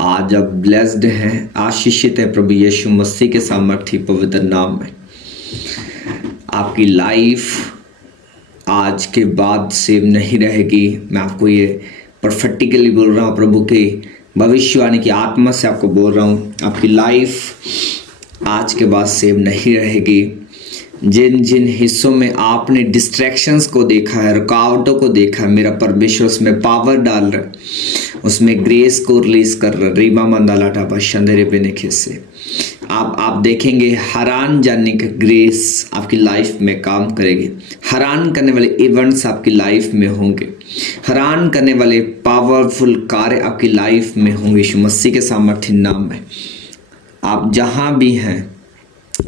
आज आप ब्लेस्ड हैं, आशीषित है प्रभु यीशु मसीह के सामर्थ्य पवित्र नाम में। आपकी लाइफ आज के बाद सेव नहीं रहेगी। मैं आपको ये प्रोफेटिकली बोल रहा हूँ, प्रभु के भविष्यवाणी की आत्मा से आपको बोल रहा हूँ, आपकी लाइफ आज के बाद सेव नहीं रहेगी। जिन जिन हिस्सों में आपने डिस्ट्रैक्शंस को देखा है, रुकावटों को देखा है, मेरा परमेश्वर उसमें पावर डाल रहा है, उसमें ग्रेस को रिलीज कर रहा है। रीमा मंदाला टापा शंदेरे पे से आप देखेंगे हैरान जानने का ग्रेस आपकी लाइफ में काम करेगी। हैरान करने वाले इवेंट्स आपकी लाइफ में होंगे, हैरान करने वाले पावरफुल कार्य आपकी लाइफ में होंगे यीशु मसीह के सामर्थ्य नाम में। आप जहाँ भी हैं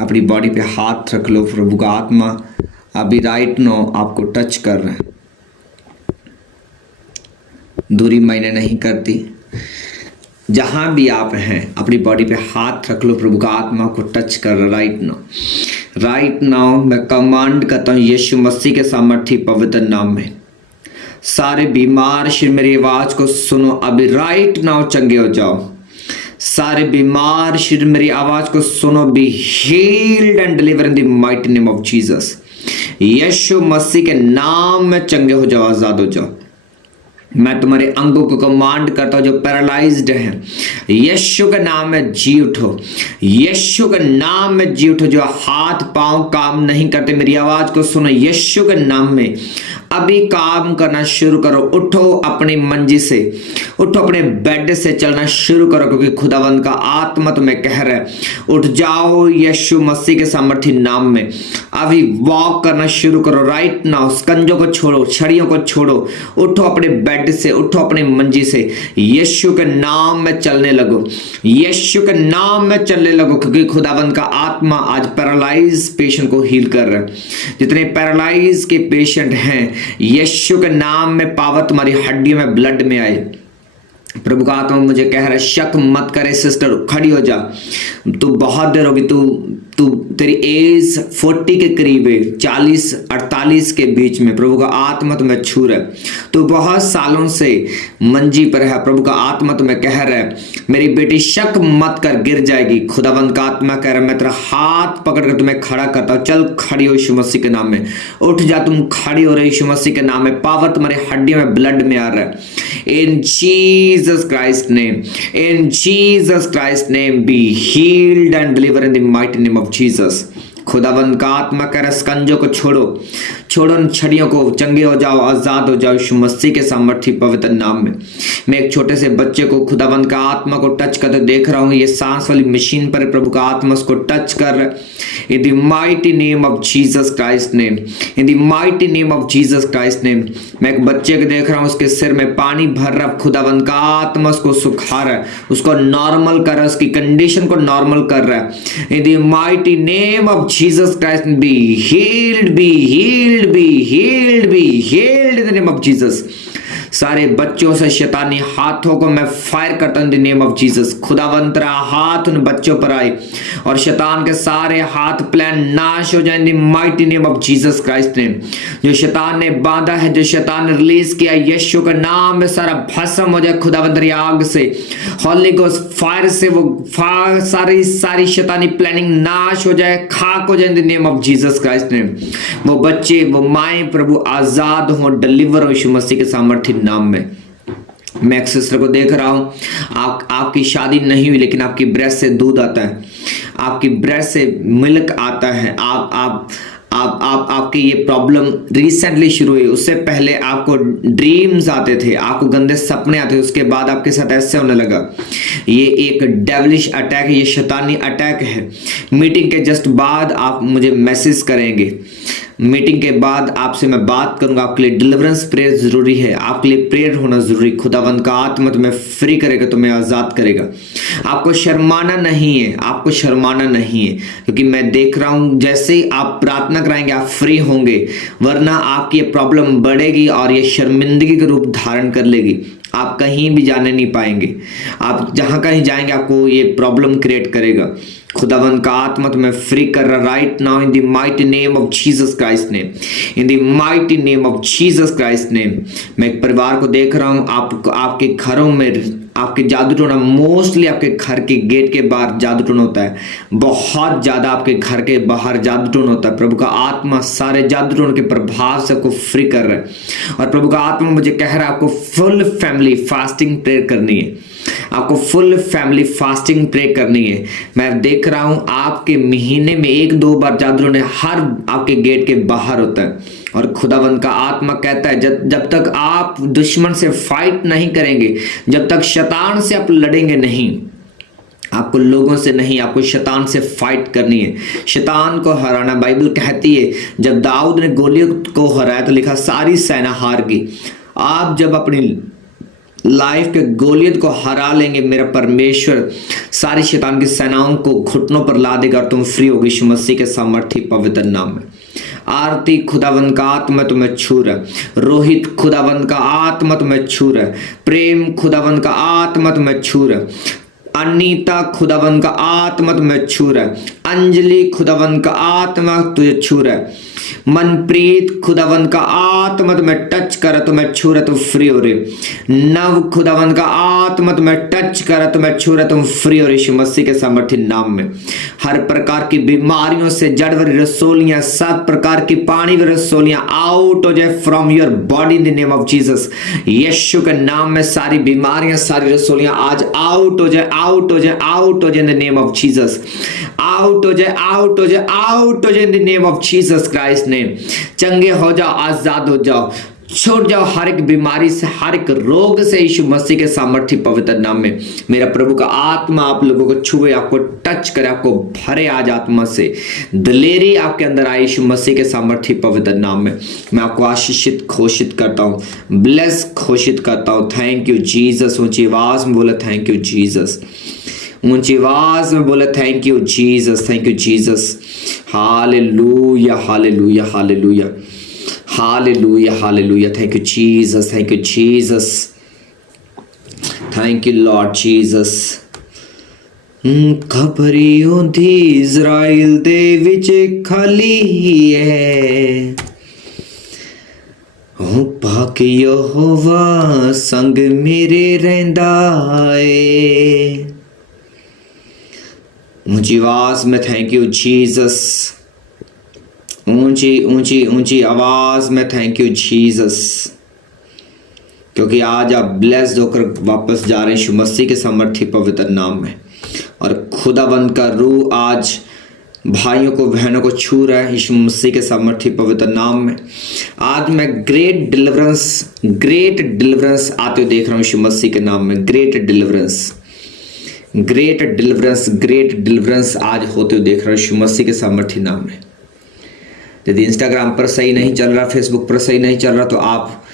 अपनी बॉडी पे हाथ रख लो। प्रभु का आत्मा अभी राइट नो आपको टच कर रहा है। दूरी मायने नहीं करती। जहां भी आप हैं अपनी बॉडी पे हाथ रख लो। प्रभु का आत्मा को टच कर रहा है राइट नाउ मैं कमांड करता हूँ यीशु मसीह के सामर्थ्य पवित्र नाम में। सारे बीमार शिर मेरी आवाज को सुनो, अभी राइट नाउ चंगे हो जाओ। सारे बीमार शिर मेरी आवाज को सुनो, be healed and deliver in the mighty name of Jesus. यीशु मसीह के नाम में चंगे हो जाओ, आजाद हो जाओ। मैं तुम्हारे अंगों को कमांड करता हूं जो पैरालाइज्ड हैं, यीशु के नाम में जी उठो। यीशु के नाम में जी उठो। जो हाथ पांव काम नहीं करते मेरी आवाज को सुनो, यीशु के नाम में अभी काम करना शुरू करो। उठो अपनी मंजी से, उठो अपने बेड से चलना शुरू करो, क्योंकि खुदावंद का आत्मा तुम्हें कह रहा है उठ जाओ यीशु मसीह के सामर्थ्य नाम में। अभी वॉक करना शुरू करो राइट नाउ। स्कंजों को छोड़ो, छड़ियों को छोड़ो, उठो अपने बेड से, उठो अपनी मंजी से, यीशु के नाम में चलने लगो। यीशु के नाम में चलने लगो, क्योंकि खुदावंद का आत्मा आज पैरालाइज पेशेंट को हील कर रहा है। जितने पैरालाइज के पेशेंट हैं, यीशु के नाम में पावर तुम्हारी हड्डियों में, ब्लड में आए। प्रभु का आत्मा मुझे कह रहा है शक मत करे सिस्टर, खड़ी हो जा। तू बहुत देर होगी, तू तेरी एज 40 के करीब है, 40-48 के बीच में। प्रभु का आत्मा तुम्हें छू रहा है। तू बहुत सालों से मंजी पर है। प्रभु का आत्मा तुम्हें कह रहा है मेरी बेटी शक मत कर, गिर जाएगी। खुदावंद का आत्मा कह रहा है मैं तेरा हाथ पकड़ कर तुम्हें खड़ा करता हूं। चल खड़ी हो यीशु मसीह के नाम में, उठ जा। तुम खड़ी हो रहे यीशु मसीह के नाम में। पावर तुम्हारी हड्डियों में, ब्लड में आ रहा है। इन Jesus Christ name, in Jesus Christ name B healed and deliver in the mighty name of Jesus. खुदावंद का आत्मा कह रहा है स्कंजों को छोड़ो, छोड़ो उन छड़ियों को, चंगे हो जाओ, आजाद हो जाओ यीशु मसीह के सामर्थ्य पवित्र नाम में। मैं एक छोटे से बच्चे को खुदावंद का आत्मा को टच करते देख रहा हूँ। ये सांस वाली मशीन पर प्रभु का आत्मा उसको टच कर रहा है। इन the mighty name of Jesus Christ name, in the mighty name of Jesus Christ name. मैं एक बच्चे को देख रहा हूँ, उसके सिर में पानी भर रहा है। खुदावंद का आत्मा उसको सुखा रहा है, उसको नॉर्मल कर रहा है, उसकी कंडीशन को नॉर्मल कर रहा है। इन the mighty name of Jesus Christ be healed, be healed, be healed, be healed in the name of Jesus। सारे बच्चों से शैतानी हाथों को मैं फायर करता हूं इन द नेम ऑफ जीसस। खुदावंत तेरा हाथ उन बच्चों पर आए और शैतान के सारे हाथ प्लान नाश हो जाए in the mighty name of Jesus Christ name. जो शैतान ने बांधा है, जो शैतान ने रिलीज किया, यीशु के नाम में सारा भस्म हो जाए। खुदावंत तेरी आग से, होली गोस्ट फायर से वो सारी शैतानी प्लानिंग नाश हो जाए, खाक हो जाए in the name of Jesus Christ name. वो बच्चे, वो माएं प्रभु आजाद हो, डिलीवर हो यीशु मसीह के सामर्थ्य नाम में। मैं एक सिस्टर को देख रहा हूं, आपकी शादी नहीं हुई लेकिन आपकी ब्रेस्ट से दूध आता है, आपकी ब्रेस्ट से मिल्क आता है। आपकी ये प्रॉब्लम रिसेंटली शुरू हुई। उससे पहले आपको ड्रीम्स आते थे, आपको गंदे सपने आते थे, उसके बाद आपके साथ ऐसे होने लगा। ये एक डेविलिश अटैक है, ये शैतानी अटैक है। मीटिंग के जस्ट बाद आप मुझे मैसेज करेंगे, मीटिंग के बाद आपसे मैं बात करूंगा। आपके लिए डिलीवरेंस प्रेयर जरूरी है, आपके लिए प्रेयर होना जरूरी। खुदावंद का आत्मा तुम्हें फ्री करेगा, तुम्हें आजाद करेगा। आपको शर्माना नहीं है, आपको शर्माना नहीं है, क्योंकि मैं देख रहा हूं जैसे ही आप प्रार्थना कराएंगे आप फ्री होंगे, वरना आपकी ये प्रॉब्लम बढ़ेगी और ये शर्मिंदगी का रूप धारण कर लेगी। आप कहीं भी जाने नहीं पाएंगे, आप जहां कहीं जाएंगे आपको ये प्रॉब्लम क्रिएट करेगा। खुदावन का आत्मा तुम्हें फ्री कर रहा right now in the mighty name of Jesus Christ name, in the mighty name of Jesus Christ name. मैं एक परिवार को देख रहा हूँ, आपके घरों में आपके जादू टोना, मोस्टली आपके घर के गेट के बाहर जादू टोना होता है, बहुत ज्यादा आपके घर के बाहर जादू टोना होता है। प्रभु का आत्मा सारे जादू टोना के प्रभाव से आपको फ्री कर रहा है। और प्रभु का आत्मा मुझे कह रहा है आपको फुल फैमिली फास्टिंग प्रेयर करनी है, आपको फुल फैमिली फास्टिंग प्रे करनी है। मैं देख रहा हूं आपके महीने में 1-2 बार जादू टोना हर आपके गेट के बाहर होता है। और खुदावंद का आत्मा कहता है जब तक आप दुश्मन से फाइट नहीं करेंगे, जब तक शैतान से आप लड़ेंगे नहीं, आपको लोगों से नहीं, आपको शैतान से फाइट करनी है, शैतान को हराना। बाइबल कहती है जब दाऊद ने गोलियत को हराया तो लिखा सारी सेना हार गई। आप जब अपनी लाइफ के गोलियत को हरा लेंगे, मेरा परमेश्वर सारी शैतान की सेनाओं को घुटनों पर ला देगा और तुम फ्री होगी यीशु मसीह के सामर्थ्य पवित्र नाम में। आरती खुदावंद का आत्मा तुम्हें छू रहा है, रोहित खुदावंद का आत्मा तुम्हें छू रहा है, प्रेम खुदावंद का आत्मा तुम्हें छू रहा है, अनीता खुदावंद का आत्मा तुम्हें छू रहा है, अंजलि खुदावंद का आत्मा तुझे छू रहा है, मनप्रीत खुदावंद का आत्मा तुम्हें टच करा, तुम्हें छू रहा, तुम फ्री हो रहे। नव खुदावंद का आत्मा तुम्हें टच करा, तुम्हें छू रहा, तुम फ्री हो रहे यीशु मसीह के सामर्थ्य नाम में। हर प्रकार की बीमारियों से जड़ वाली रसोलियां, सब प्रकार की पानी वाली रसोलियां आउट हो जाए from your body in the name of Jesus. यीशु के नाम में सारी बीमारियां, सारी रसोलियां आज आउट हो जाए, आउट हो जाए, आउट हो जाए in the name of Jesus. Out हो जाए, आउट हो जाए, आउट हो जाए in the name of Jesus Christ name. चंगे हो जाओ, आजाद हो जाओ, छूट जाओ हर एक बीमारी से, हर एक रोग से यीशु मसीह के सामर्थ्य पवित्र नाम में। मेरा प्रभु का आत्मा आप लोगों को छुए, आपको टच करे, आपको भरे आज आत्मा से, दिलेरी आपके अंदर आए यीशु मसीह के सामर्थ्य पवित्र नाम में। मैं आपको आशीषित घोषित करता हूँ, ब्लेस घोषित करता हूँ। Thank you Jesus. ऊंची आवाज में बोला थैंक यू जीसस, ऊंची आवाज में बोले thank you Jesus, thank you Jesus. Hallelujah, hallelujah, hallelujah, hallelujah, hallelujah. Thank you Jesus, thank you Jesus, thank you Lord Jesus. खबरी होंदी इज़राइल दे विच खाली है, हो पाक यहोवा संग मेरे रहिंदा है। ऊंची आवाज में थैंक यू जीसस, ऊंची ऊंची ऊंची आवाज में थैंक यू जीसस, क्योंकि आज आप ब्लेस्ड होकर वापस जा रहे हैं यीशु मसीह के सामर्थ्य पवित्र नाम में। और खुदावंद का रूह आज भाइयों को बहनों को छू रहा है यीशु मसीह के सामर्थ्य पवित्र नाम में। आज मैं ग्रेट डिलीवरेंस आते हुए देख रहा हूँ यीशु मसीह के नाम में। Great deliverance, great deliverance, great deliverance आज होते हुए देख रहा हूँ यीशु मसीह के सामर्थ्य नाम में। यदि इंस्टाग्राम पर सही नहीं चल रहा, फेसबुक पर सही नहीं चल रहा, तो आप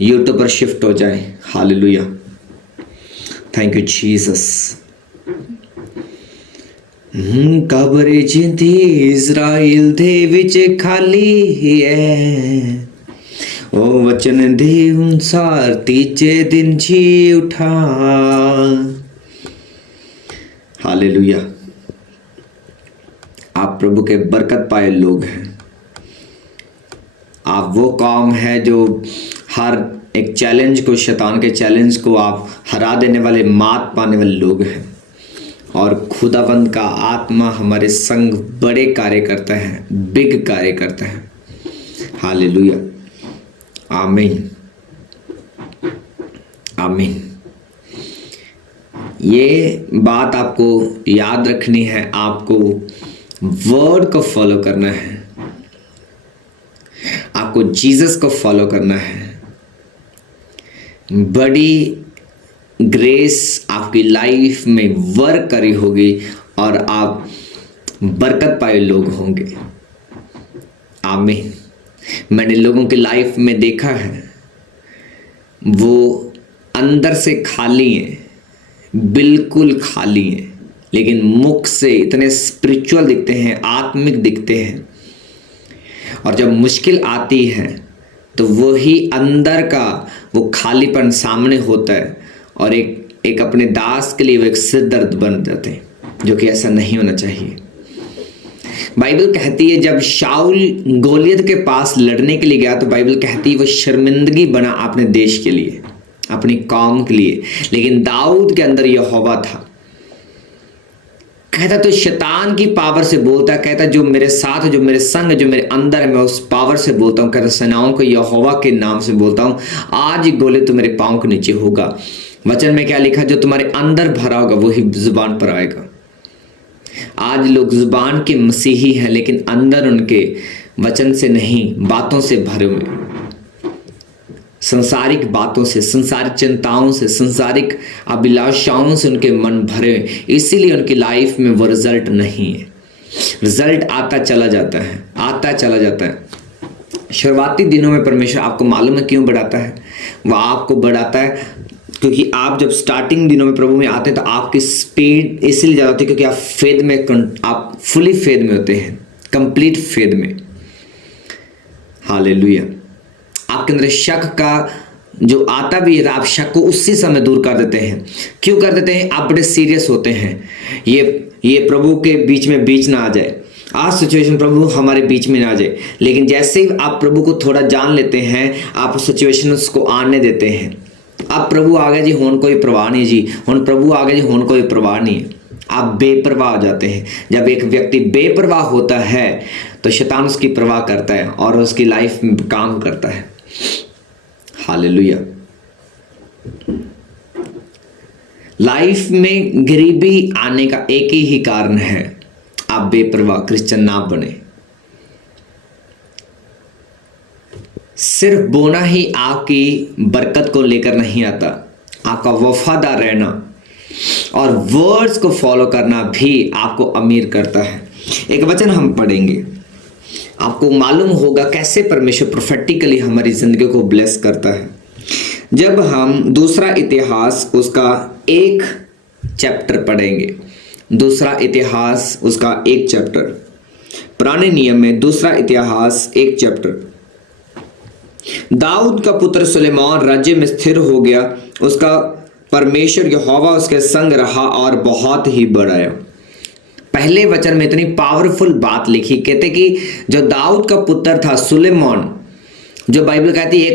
यूट्यूब पर शिफ्ट हो जाएं। Hallelujah, thank you Jesus. कब्र जिंदी इज़राइल दे विच खाली है, ओ वचन दे अनुसार तीजे दिन जी उठा। हालेलुया, आप प्रभु के बरकत पाए लोग हैं। आप वो कौम है जो हर एक चैलेंज को, शैतान के चैलेंज को आप हरा देने वाले, मात पाने वाले लोग हैं। और खुदावंद का आत्मा हमारे संग बड़े कार्य करता है, बिग कार्य करता है। हालेलुया, आमीन, आमीन। ये बात आपको याद रखनी है, आपको वर्ड को फॉलो करना है, आपको जीसस को फॉलो करना है। बड़ी ग्रेस आपकी लाइफ में वर्क करी होगी और आप बरकत पाए लोग होंगे। आमीन। मैंने लोगों की लाइफ में देखा है, वो अंदर से खाली हैं, बिल्कुल खाली हैं, लेकिन मुख से इतने स्पिरिचुअल दिखते हैं, आत्मिक दिखते हैं। और जब मुश्किल आती है तो वही अंदर का वो खालीपन सामने होता है और एक अपने दास के लिए वो एक सिर दर्द बन जाते हैं। जो कि ऐसा नहीं होना चाहिए। बाइबल कहती है जब शाऊल गोलियत के पास लड़ने के लिए गया तो बाइबल कहती है वो शर्मिंदगी बना अपने देश के लिए, अपनी कौम के लिए, लेकिन दाऊद के अंदर यहोवा था। कहता तो शैतान की पावर से बोलता, कहता जो मेरे साथ, जो मेरे संग, जो मेरे अंदर है, मैं उस पावर से बोलता हूँ। कहता सेनाओं को यहोवा के नाम से बोलता हूँ, आज गोले तो मेरे पाँव के नीचे होगा। वचन में क्या लिखा, जो तुम्हारे अंदर भरा होगा वही जुबान पर आएगा। आज लोग जुबान के मसीही हैं लेकिन अंदर उनके वचन से नहीं, बातों से भरे हुए, संसारिक बातों से, संसारिक चिंताओं से, संसारिक अभिलाषाओं से उनके मन भरे हुए, इसीलिए उनकी लाइफ में वो रिजल्ट नहीं है। रिजल्ट आता चला जाता है, आता चला जाता है। शुरुआती दिनों में परमेश्वर आपको मालूम है क्यों बढ़ाता है? वह आपको बढ़ाता है क्योंकि आप जब स्टार्टिंग दिनों में प्रभु में आते हैं तो आपकी स्पीड इसलिए ज़्यादा होती है क्योंकि आप फेद में, आप फुली फेद में होते हैं, कंप्लीट फेद में। हालेलुया। आपके अंदर शक का जो आता भी है, आप शक को उसी समय दूर कर देते हैं। क्यों कर देते हैं? आप बड़े सीरियस होते हैं, ये प्रभु के बीच में बीच ना आ जाए, आज सिचुएशन प्रभु हमारे बीच में ना आ जाए। लेकिन जैसे ही आप प्रभु को थोड़ा जान लेते हैं, आप सिचुएशन को आने देते हैं। अब प्रभु आ गया जी, होन कोई परवाह नहीं जी, हुन प्रभु आ गया जी, होन कोई परवाह नहीं है। आप बेपरवाह हो जाते हैं। जब एक व्यक्ति बेपरवाह होता है तो शैतान उसकी परवाह करता है और उसकी लाइफ में काम करता है। हालेलुया। लाइफ में गरीबी आने का एक ही कारण है, आप बेपरवाह क्रिश्चियन ना बने। सिर्फ बोना ही आपकी बरकत को लेकर नहीं आता, आपका वफादार रहना और वर्ड्स को फॉलो करना भी आपको अमीर करता है। एक वचन हम पढ़ेंगे, आपको मालूम होगा कैसे परमेश्वर प्रोफेटिकली हमारी जिंदगी को ब्लेस करता है। जब हम दूसरा इतिहास उसका 1 चैप्टर पढ़ेंगे, दूसरा इतिहास उसका 1 चैप्टर, पुराने नियम में दूसरा इतिहास 1 चैप्टर। दाऊद का पुत्र सुलेमान राज्य में स्थिर हो गया, उसका परमेश्वर यहोवा उसके संग रहा और बहुत ही बढ़ाया। पहले वचन में इतनी पावरफुल बात लिखी, कहते कि जो दाऊद का पुत्र था सुलेमान, जो बाइबल कहती है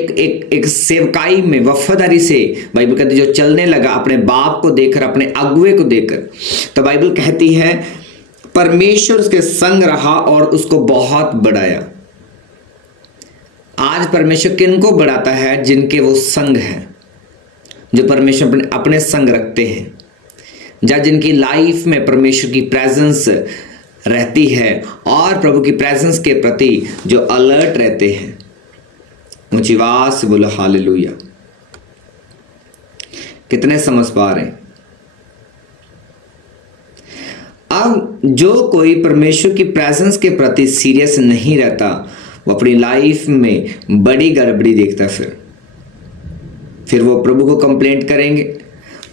एक सेवकाई में वफादारी से, बाइबल कहती है जो चलने लगा अपने बाप को देखकर, अपने अगुए को देखकर, तो बाइबल कहती है परमेश्वर उसके संग रहा और उसको बहुत बढ़ाया। आज परमेश्वर किनको बढ़ाता है? जिनके वो संग हैं, जो परमेश्वर अपने संग रखते हैं, या जिनकी लाइफ में परमेश्वर की प्रेजेंस रहती है और प्रभु की प्रेजेंस के प्रति जो अलर्ट रहते हैं। ऊंची आवाज से बोलो हालेलुया। कितने समझ पा रहे हैं? अब जो कोई परमेश्वर की प्रेजेंस के प्रति सीरियस नहीं रहता, वो अपनी लाइफ में बड़ी गड़बड़ी देखता है। फिर वो प्रभु को कंप्लेंट करेंगे,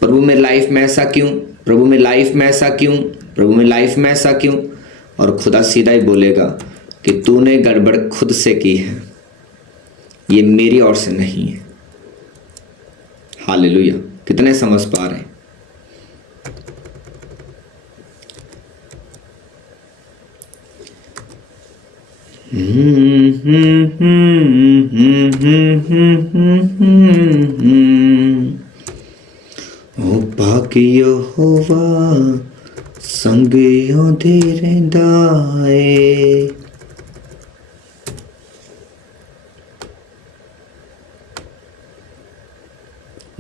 प्रभु मेरी लाइफ में ऐसा क्यों, प्रभु मेरी लाइफ में ऐसा क्यों, प्रभु मेरी लाइफ में ऐसा क्यों। और खुदा सीधा ही बोलेगा कि तूने गड़बड़ खुद से की है, ये मेरी ओर से नहीं है। हालेलुया। कितने समझ पा रहे हैं? ओ भाग्य यहोवा संग योधे रहंदाए।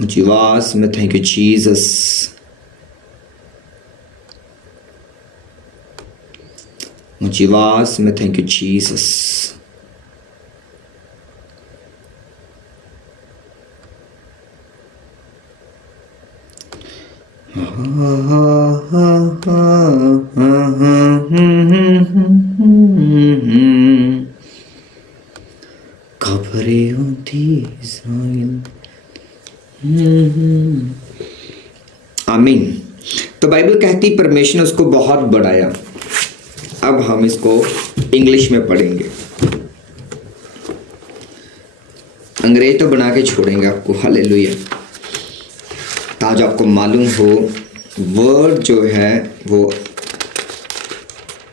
जीवास में थैंक यू जीसस। जीवास में थैंक यू जीसस। खबरें होती इस्राएल। आमीन। तो बाइबल कहती परमेश्वर ने उसको बहुत बढ़ाया। अब हम इसको इंग्लिश में पढ़ेंगे, अंग्रेज तो बना के छोड़ेंगे आपको। हालेलुया। ताज आपको मालूम हो वर्ड जो है वो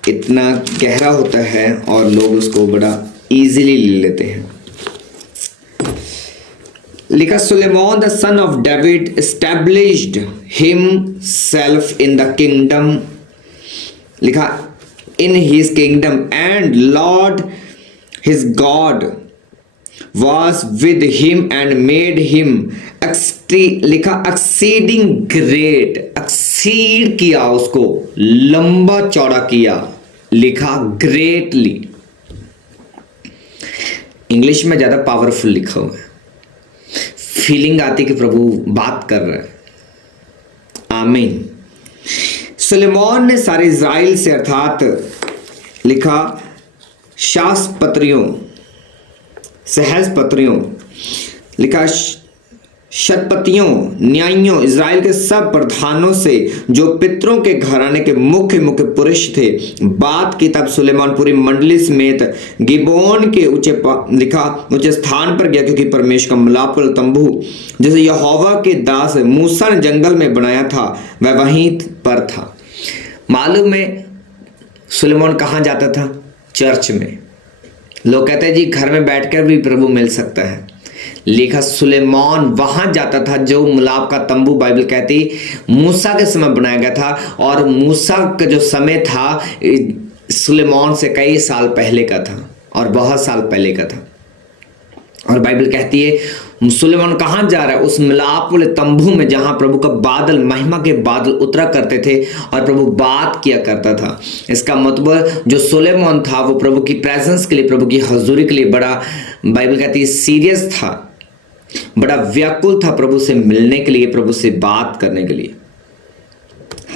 इतना गहरा होता है और लोग उसको बड़ा इजीली ले लेते हैं। लिखा सुलेमान the son of David established himself in the kingdom, लिखा in his kingdom and Lord his God was with him and made him लिखा exceeding great, exceed किया उसको, लंबा चौड़ा किया, लिखा greatly। इंग्लिश में ज्यादा पावरफुल लिखा हुआ है, फीलिंग आती कि प्रभु बात कर रहा है। आमीन। सुलेमान ने सारे इज़राइल से अर्थात लिखा शास्त्रपत्रियों, सहस्त्रपत्रियों, लिखा शतपतियों, न्यायियों, इज़राइल के सब प्रधानों से जो पितरों के घराने के मुख्य मुख्य पुरुष थे बात की। तब सुलेमान पूरी मंडली समेत गिबोन के ऊंचे स्थान पर गया, क्योंकि परमेश्वर का मिलाप वाला तंबू जैसे यहोवा के दास मूसा ने जंगल में बनाया था वह वहीं पर था। मालूम है सुलेमान कहाँ जाता था? चर्च में। लोग कहते हैं जी घर में बैठकर भी प्रभु मिल सकता है, लिखा सुलेमान वहां जाता था जो मिलाप का तंबू बाइबल कहती मूसा के समय बनाया गया था, और मूसा का जो समय था सुलेमान से कई साल पहले का था और बहुत साल पहले का था। और बाइबल कहती है सुलेमान कहाँ जा रहा है? उस मिलाप वाले तंबू में जहां प्रभु का बादल, महिमा के बादल उतरा करते थे और प्रभु बात किया करता था। इसका मतलब जो सुलेमान था वो प्रभु की प्रेजेंस के लिए, प्रभु की हजूरी के लिए बड़ा, बाइबल कहती है सीरियस था, बड़ा व्याकुल था प्रभु से मिलने के लिए, प्रभु से बात करने के लिए।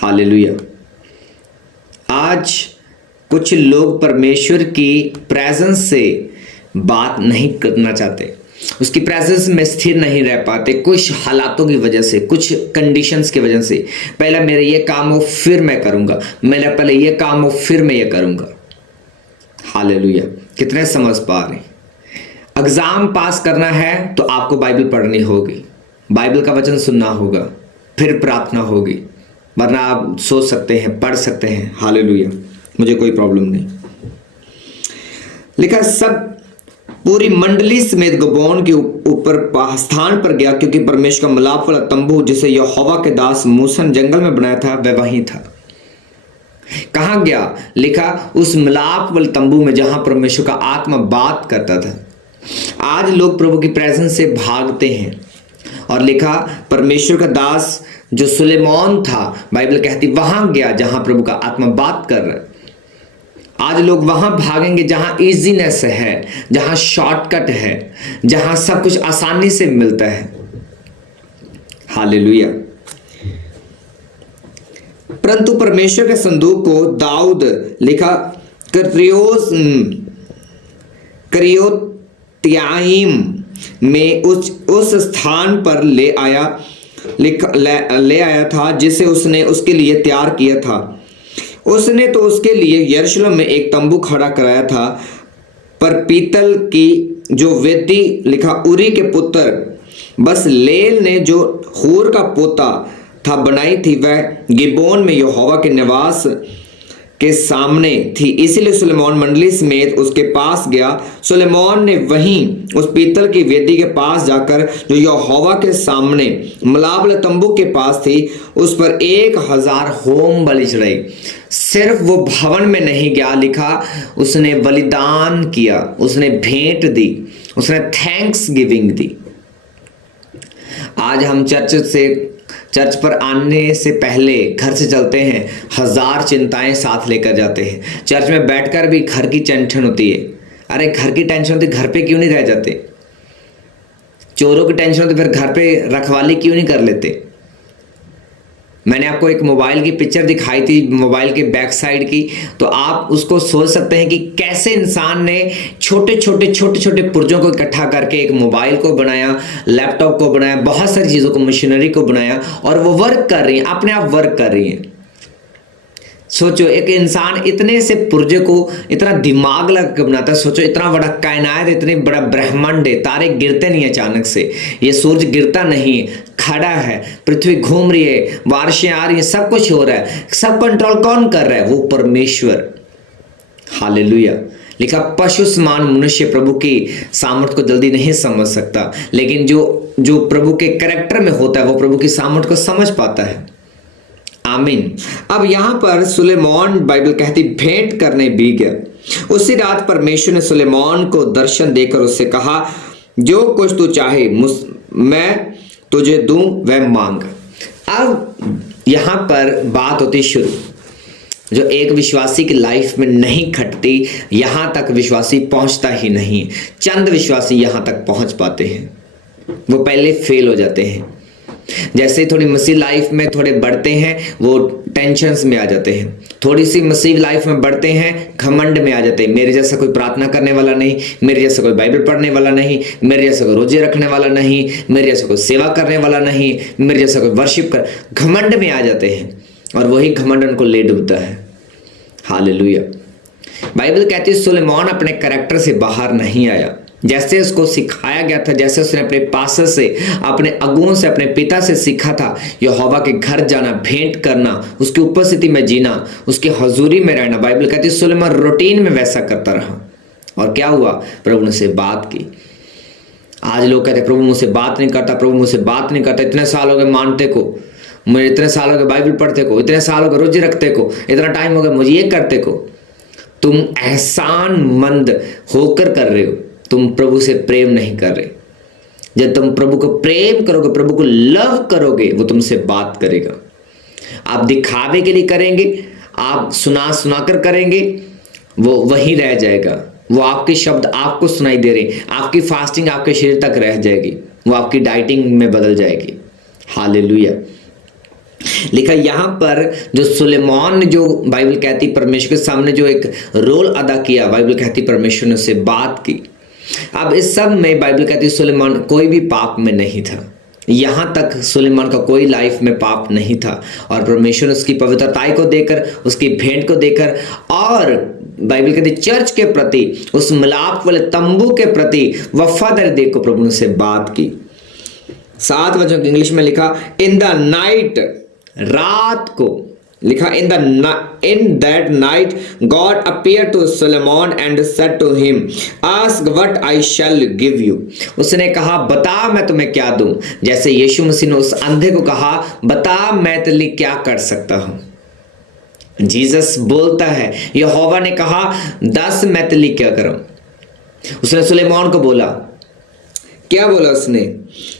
हालेलुया। आज कुछ लोग परमेश्वर की प्रेजेंस से बात नहीं करना चाहते, उसकी प्रेजेंस में स्थिर नहीं रह पाते, कुछ हालातों की वजह से, कुछ कंडीशंस की वजह से। पहले मेरा ये काम हो फिर मैं करूंगा, मेरा पहले ये काम हो फिर मैं ये करूंगा। हालेलुया। कितने समझ पा रहे? एग्जाम पास करना है तो आपको बाइबल पढ़नी होगी, बाइबल का वचन सुनना होगा, फिर प्रार्थना होगी, वरना आप सोच सकते हैं, पढ़ सकते हैं। हालेलुया, मुझे कोई प्रॉब्लम नहीं। लिखा सब पूरी मंडली समेत गिबोन के ऊपर स्थान पर गया, क्योंकि परमेश्वर का मिलाप वाला तंबू जिसे यहोवा के दास मूसा ने जंगल में बनाया था वह वहीं था। कहां गया? लिखा उस मिलाप वाले तंबू में जहां परमेश्वर का आत्मा बात करता था। आज लोग प्रभु की प्रेजेंस से भागते हैं, और लिखा परमेश्वर का दास जो सुलेमान था, बाइबल कहती वहां गया जहां प्रभु का आत्मा बात कर रहा है। आज लोग वहां भागेंगे जहां इजीनेस है, जहां शॉर्टकट है, जहां सब कुछ आसानी से मिलता है। हालेलुया। परंतु परमेश्वर के संदूक को दाऊद लिखा करियोत्याईम में उस स्थान पर ले आया था जिसे उसने उसके लिए तैयार किया था। उसने तो उसके लिए यरूशलेम में एक तंबू खड़ा कराया था, पर पीतल की जो वेदी लिखा उरी के पुत्र बसलेल ने जो हूर का पोता था बनाई थी, वह गिबोन में यहोवा के निवास के सामने थी। इसीलिए सुलेमान मंडली समेत उसके पास गया। सुलेमान ने वहीं उस पीतल की वेदी के पास जाकर जो यहोवा के सामने मिलाप तंबू के पास थी, उस पर 1000 होम बलि चढ़ाई। सिर्फ वो भवन में नहीं गया, लिखा उसने बलिदान किया, उसने भेंट दी, उसने थैंक्स गिविंग दी। आज हम चर्च पर आने से पहले घर से चलते हैं, 1000 चिंताएं साथ लेकर जाते हैं। चर्च में बैठकर भी घर की टेंशन होती है। अरे घर की टेंशन होती, घर पे क्यों नहीं रह जाते? चोरों की टेंशन होती, फिर घर पे रखवाली क्यों नहीं कर लेते? मैंने आपको एक मोबाइल की पिक्चर दिखाई थी, मोबाइल के बैक साइड की, तो आप उसको सोच सकते हैं कि कैसे इंसान ने छोटे छोटे पुर्जों को इकट्ठा करके एक मोबाइल को बनाया, लैपटॉप को बनाया, बहुत सारी चीज़ों को, मशीनरी को बनाया, और वो वर्क कर रही हैं, अपने आप वर्क कर रही हैं। सोचो एक इंसान इतने से पुर्जे को इतना दिमाग लगा के बनाता है। सोचो इतना बड़ा कायनात, इतनी बड़ा ब्रह्मांड है, तारे गिरते नहीं अचानक से, ये सूरज गिरता नहीं, खड़ा है, पृथ्वी घूम रही है, बारिशें आ रही है, सब कुछ हो रहा है। सब कंट्रोल कौन कर रहा है? वो परमेश्वर। हालेलुया। लिखा पशु समान मनुष्य प्रभु की सामर्थ को जल्दी नहीं समझ सकता, लेकिन जो प्रभु के कैरेक्टर में होता है वो प्रभु की सामर्थ को समझ पाता है। आमीन। अब यहां पर सुलेमान, बाइबल कहती, भेंट करने भी गया। उसी रात परमेश्वर ने सुलेमान को दर्शन देकर उससे कहा, जो कुछ तू चाहे मैं तुझे दूं वह मांग। अब यहां पर बात होती शुरू, जो एक विश्वासी की लाइफ में नहीं खटती, यहां तक विश्वासी पहुंचता ही नहीं। चंद विश्वासी यहां तक पहुंच पाते हैं, वो पहले फेल हो जाते हैं। जैसे थोड़ी मसीह लाइफ में थोड़े बढ़ते हैं, वो टेंशन्स में आ जाते हैं। थोड़ी सी मसीह लाइफ में बढ़ते हैं, घमंड में आ जाते हैं। मेरे जैसा कोई प्रार्थना करने वाला नहीं, मेरे जैसा कोई बाइबल पढ़ने वाला नहीं, मेरे जैसा कोई रोजे रखने वाला नहीं, मेरे जैसा कोई सेवा करने वाला नहीं, मेरे जैसा कोई वर्शिप कर, घमंड में आ जाते हैं और वही घमंड उनको ले डूबता है। हालेलुया। बाइबल कहती है सुलेमान अपने कैरेक्टर से बाहर नहीं आया। जैसे उसको सिखाया गया था, जैसे उसने अपने पास्टर से, अपने अगुओं से, अपने पिता से सीखा था, यहोवा के घर जाना, भेंट करना, उसकी उपस्थिति में जीना, उसकी हजूरी में रहना। बाइबल कहती है सुलेमान रूटीन में वैसा करता रहा। और क्या हुआ? प्रभु ने उससे बात की। आज लोग कहते हैं प्रभु मुझसे बात नहीं करता, प्रभु मुझसे बात नहीं करता। इतने साल हो गए मानते को, मुझे इतने साल हो गए बाइबल पढ़ते को, इतने साल हो गए रोजे रखते को, इतना टाइम हो गया मुझे ये करते को। तुम एहसानमंद होकर कर रहे हो, तुम प्रभु से प्रेम नहीं कर रहे। जब तुम प्रभु को प्रेम करोगे, प्रभु को लव करोगे, वो तुमसे बात करेगा। आप दिखावे के लिए करेंगे, आप सुना कर करेंगे, वो वहीं रह जाएगा। वो आपके शब्द आपको सुनाई दे रहे, आपकी फास्टिंग आपके शरीर तक रह जाएगी, वो आपकी डाइटिंग में बदल जाएगी। हालेलुया। लिखा यहां पर जो सुलेमान ने, जो बाइबल कहती परमेश्वर के सामने जो एक रोल अदा किया, बाइबल कहती परमेश्वर ने उससे बात की। अब इस सब में बाइबल कहती सुलेमान कोई भी पाप में नहीं था। यहां तक सुलेमान का कोई लाइफ में पाप नहीं था, और परमेश्वर उसकी पवित्रताई को देकर, उसकी भेंट को देकर, और बाइबल कहती चर्च के प्रति, उस मिलाप वाले तंबू के प्रति वफादारी देकर प्रभु ने उससे बात की। 7 वचन इंग्लिश में लिखा, इन द नाइट, रात को लिखा, in that night God appeared to Solomon and said to him, ask what I shall give you। उसने कहा बता मैं तुम्हें क्या दूं। जैसे यीशु मसीह ने उस अंधे को कहा बता मैं तेरे लिए क्या कर सकता हूं। जीसस बोलता है, यहोवा ने कहा 10 मैं तेरे लिए क्या करूं। उसने सुलेमान को बोला, क्या बोला उसने?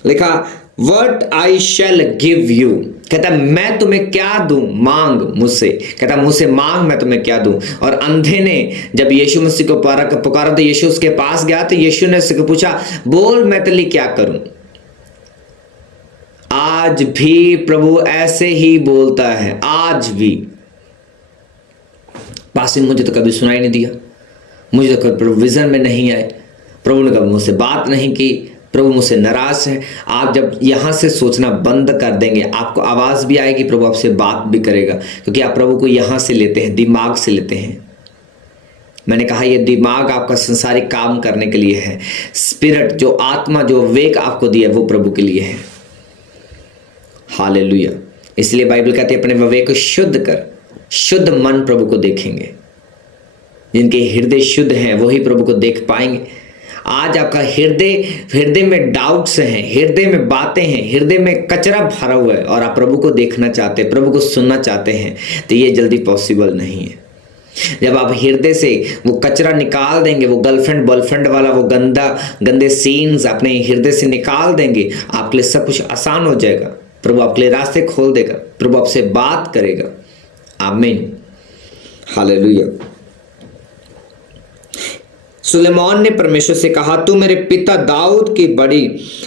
लिखा What I shall give you। कहता मैं तुम्हें क्या दूं, मांग मुझसे। कहता मुझसे मांग मैं तुम्हें क्या दूं। और अंधे ने जब यीशु मसीह को पुकारा तो यीशु उसके पास गया, तो यीशु ने उससे पूछा बोल मैं तेरे लिए क्या करूं। आज भी प्रभु ऐसे ही बोलता है, आज भी। पास मुझे तो कभी सुनाई नहीं दिया, मुझे तो कभी प्रभु विजन में नहीं आए, प्रभु ने कभी मुझसे बात नहीं की, प्रभु मुझसे नाराज है। आप जब यहां से सोचना बंद कर देंगे, आपको आवाज भी आएगी, प्रभु आपसे बात भी करेगा, क्योंकि आप प्रभु को यहां से लेते हैं, दिमाग से लेते हैं। मैंने कहा यह दिमाग आपका संसारिक काम करने के लिए है। स्पिरिट, जो आत्मा, जो विवेक आपको दिया वो प्रभु के लिए है। हालेलुया। इसलिए बाइबल कहती है अपने विवेक को शुद्ध कर, शुद्ध मन प्रभु को देखेंगे। जिनके हृदय शुद्ध हैं वही प्रभु को देख पाएंगे। आज आपका हृदय में डाउट्स हैं, हृदय में बातें हैं, हृदय में कचरा भरा हुआ है, और आप प्रभु को देखना चाहते हैं, प्रभु को सुनना चाहते हैं, तो ये जल्दी पॉसिबल नहीं है। जब आप हृदय से वो कचरा निकाल देंगे, वो गर्लफ्रेंड बॉयफ्रेंड वाला वो गंदे सीन्स अपने हृदय से निकाल देंगे, आपके लिए सब कुछ आसान हो जाएगा। प्रभु आपके लिए रास्ते खोल देगा, प्रभु आपसे बात करेगा। आमीन। हालेलुया। सुलेमान ने परमेश्वर से कहा तू मेरे पिता दाऊद की बड़ी,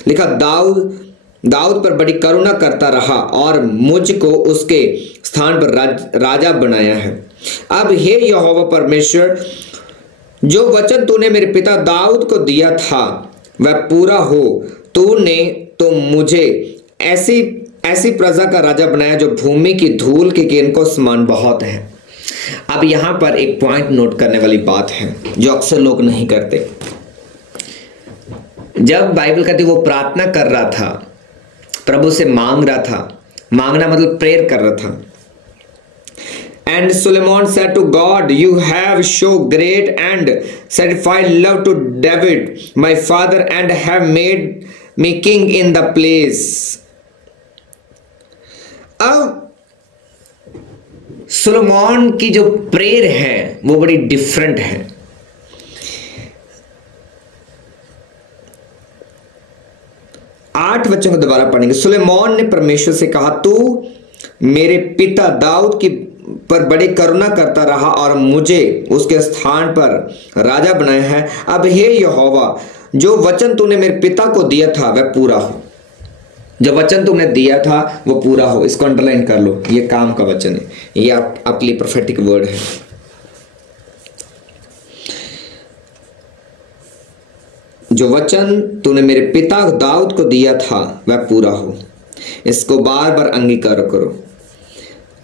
लिखा दाऊद पर बड़ी करुणा करता रहा और मुझको उसके स्थान पर राजा बनाया है। अब हे यहोवा परमेश्वर, जो वचन तूने मेरे पिता दाऊद को दिया था वह पूरा हो। तूने तो मुझे ऐसी प्रजा का राजा बनाया जो भूमि की धूल के गेंद को समान बहुत है। अब यहां पर एक पॉइंट नोट करने वाली बात है जो अक्सर लोग नहीं करते। जब बाइबल कहती वो प्रार्थना कर रहा था, प्रभु से मांग रहा था, मांगना मतलब प्रेयर कर रहा था। And Solomon said to God, you have shown great and satisfied love to David, my father, and have made me king in the place. अब सोलोमन की जो प्रेयर है वो बड़ी डिफरेंट है। आठ वचन को दोबारा पढ़ेंगे। सुलेमान ने परमेश्वर से कहा, तू मेरे पिता दाऊद की पर बड़ी करुणा करता रहा और मुझे उसके स्थान पर राजा बनाया है। अब हे यहोवा, जो वचन तूने मेरे पिता को दिया था वह पूरा हो। जो वचन तुमने दिया था वो पूरा हो। इसको अंडरलाइन कर लो, ये काम का वचन है, ये आपके लिए प्रोफेटिक वर्ड है। जो वचन तूने मेरे पिता दाऊद को दिया था वह पूरा हो। इसको बार बार अंगीकार करो।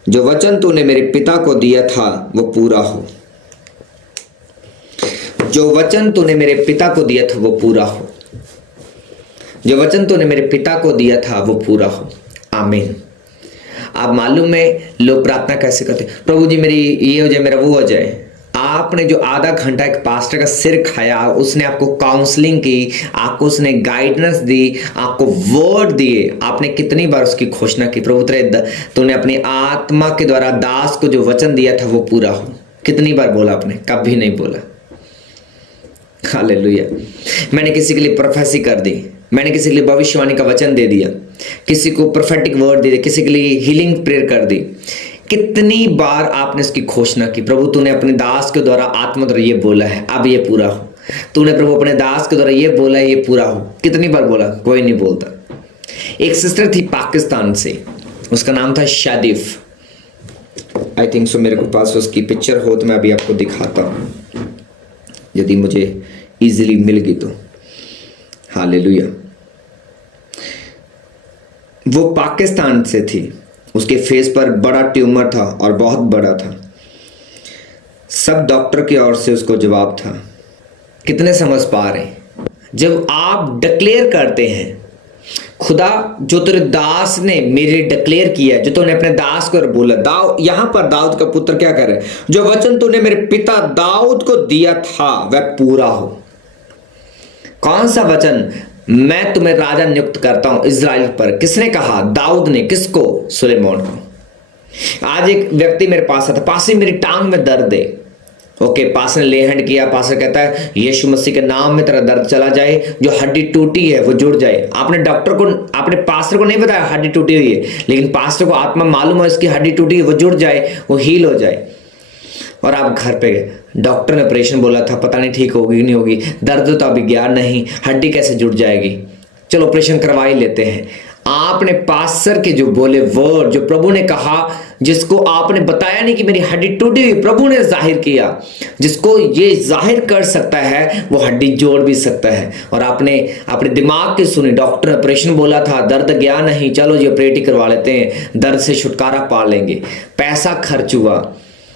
जो वचन तूने मेरे पिता को दिया था वो पूरा हो। जो वचन तूने मेरे पिता को दिया था वो पूरा हो। जो वचन तूने मेरे पिता को दिया था वो पूरा हो। आमीन। आप मालूम है लोग प्रार्थना कैसे करते, प्रभु जी मेरी ये हो जाए, मेरा वो हो जाए। आपने जो आधा घंटा एक पास्टर का सिर खाया, उसने आपको काउंसलिंग की, आपको उसने गाइडेंस दी, आपको वर्ड दिए, आपने कितनी बार उसकी घोषणा की, प्रभु तूने अपनी आत्मा के द्वारा दास को जो वचन दिया था वो पूरा हो। कितनी बार बोला आपने? कभी नहीं बोला। हालेलुया। मैंने किसी के लिए प्रोफेसी कर दी, मैंने किसी के लिए भविष्यवाणी का वचन दे दिया, किसी को प्रोफेटिक वर्ड दे दिया, किसी के लिए हीलिंग प्रेयर कर दी। कितनी बार आपने इसकी घोषणा की, प्रभु तूने अपने दास के द्वारा आत्मा द्वारा ये बोला है, अब ये पूरा हो। तूने प्रभु अपने दास के द्वारा ये बोला है, ये पूरा हो। कितनी बार बोला? कोई नहीं बोलता। एक सिस्टर थी पाकिस्तान से, उसका नाम था शादिफ। आई थिंक सो, मेरे को पास उसकी पिक्चर हो तो मैं अभी आपको दिखाता हूँ, यदि मुझे इजीली मिल गई तो। हालेलुया। वो पाकिस्तान से थी, उसके फेस पर बड़ा ट्यूमर था और बहुत बड़ा था। सब डॉक्टर की ओर से उसको जवाब था। कितने समझ पा रहे हैं? जब आप डिक्लेयर करते हैं, खुदा जो तेरे दास ने मेरे डिक्लेयर किया, जो तूने अपने दास को बोला, यहां पर दाऊद का पुत्र क्या करे, जो वचन तूने मेरे पिता दाऊद को दिया था वह पूरा हो। कौन सा वचन? मैं तुम्हें राजा नियुक्त करता हूं इज़राइल पर। किसने कहा? दाऊद ने। किसको? सुलेमान को। आज एक व्यक्ति मेरे पास आता, पास मेरी टांग में दर्द है। ओके, पास ने ले हैंड किया, पास कहता है यीशु मसीह के नाम में तेरा दर्द चला जाए, जो हड्डी टूटी है वो जुड़ जाए। आपने डॉक्टर को, आपने पास्टर को नहीं बताया हड्डी टूटी हुई है, लेकिन पास्टर को आत्मा मालूम है इसकी हड्डी टूटी है, वो जुड़ जाए, वो हील हो जाए। और आप घर पे गए, डॉक्टर ने ऑपरेशन बोला था, पता नहीं ठीक होगी नहीं होगी, दर्द तो अभी गया नहीं, हड्डी कैसे जुड़ जाएगी, चलो ऑपरेशन करवा ही लेते हैं। आपने पास्टर के जो बोले वर्ड, जो प्रभु ने कहा, जिसको आपने बताया नहीं कि मेरी हड्डी टूटी हुई, प्रभु ने जाहिर किया। जिसको ये जाहिर कर सकता है वो हड्डी जोड़ भी सकता है। और आपने अपने दिमाग की सुनी, डॉक्टर ने ऑपरेशन बोला था, दर्द गया नहीं, चलो जी ऑपरेट ही करवा लेते हैं, दर्द से छुटकारा पा लेंगे। पैसा खर्च हुआ,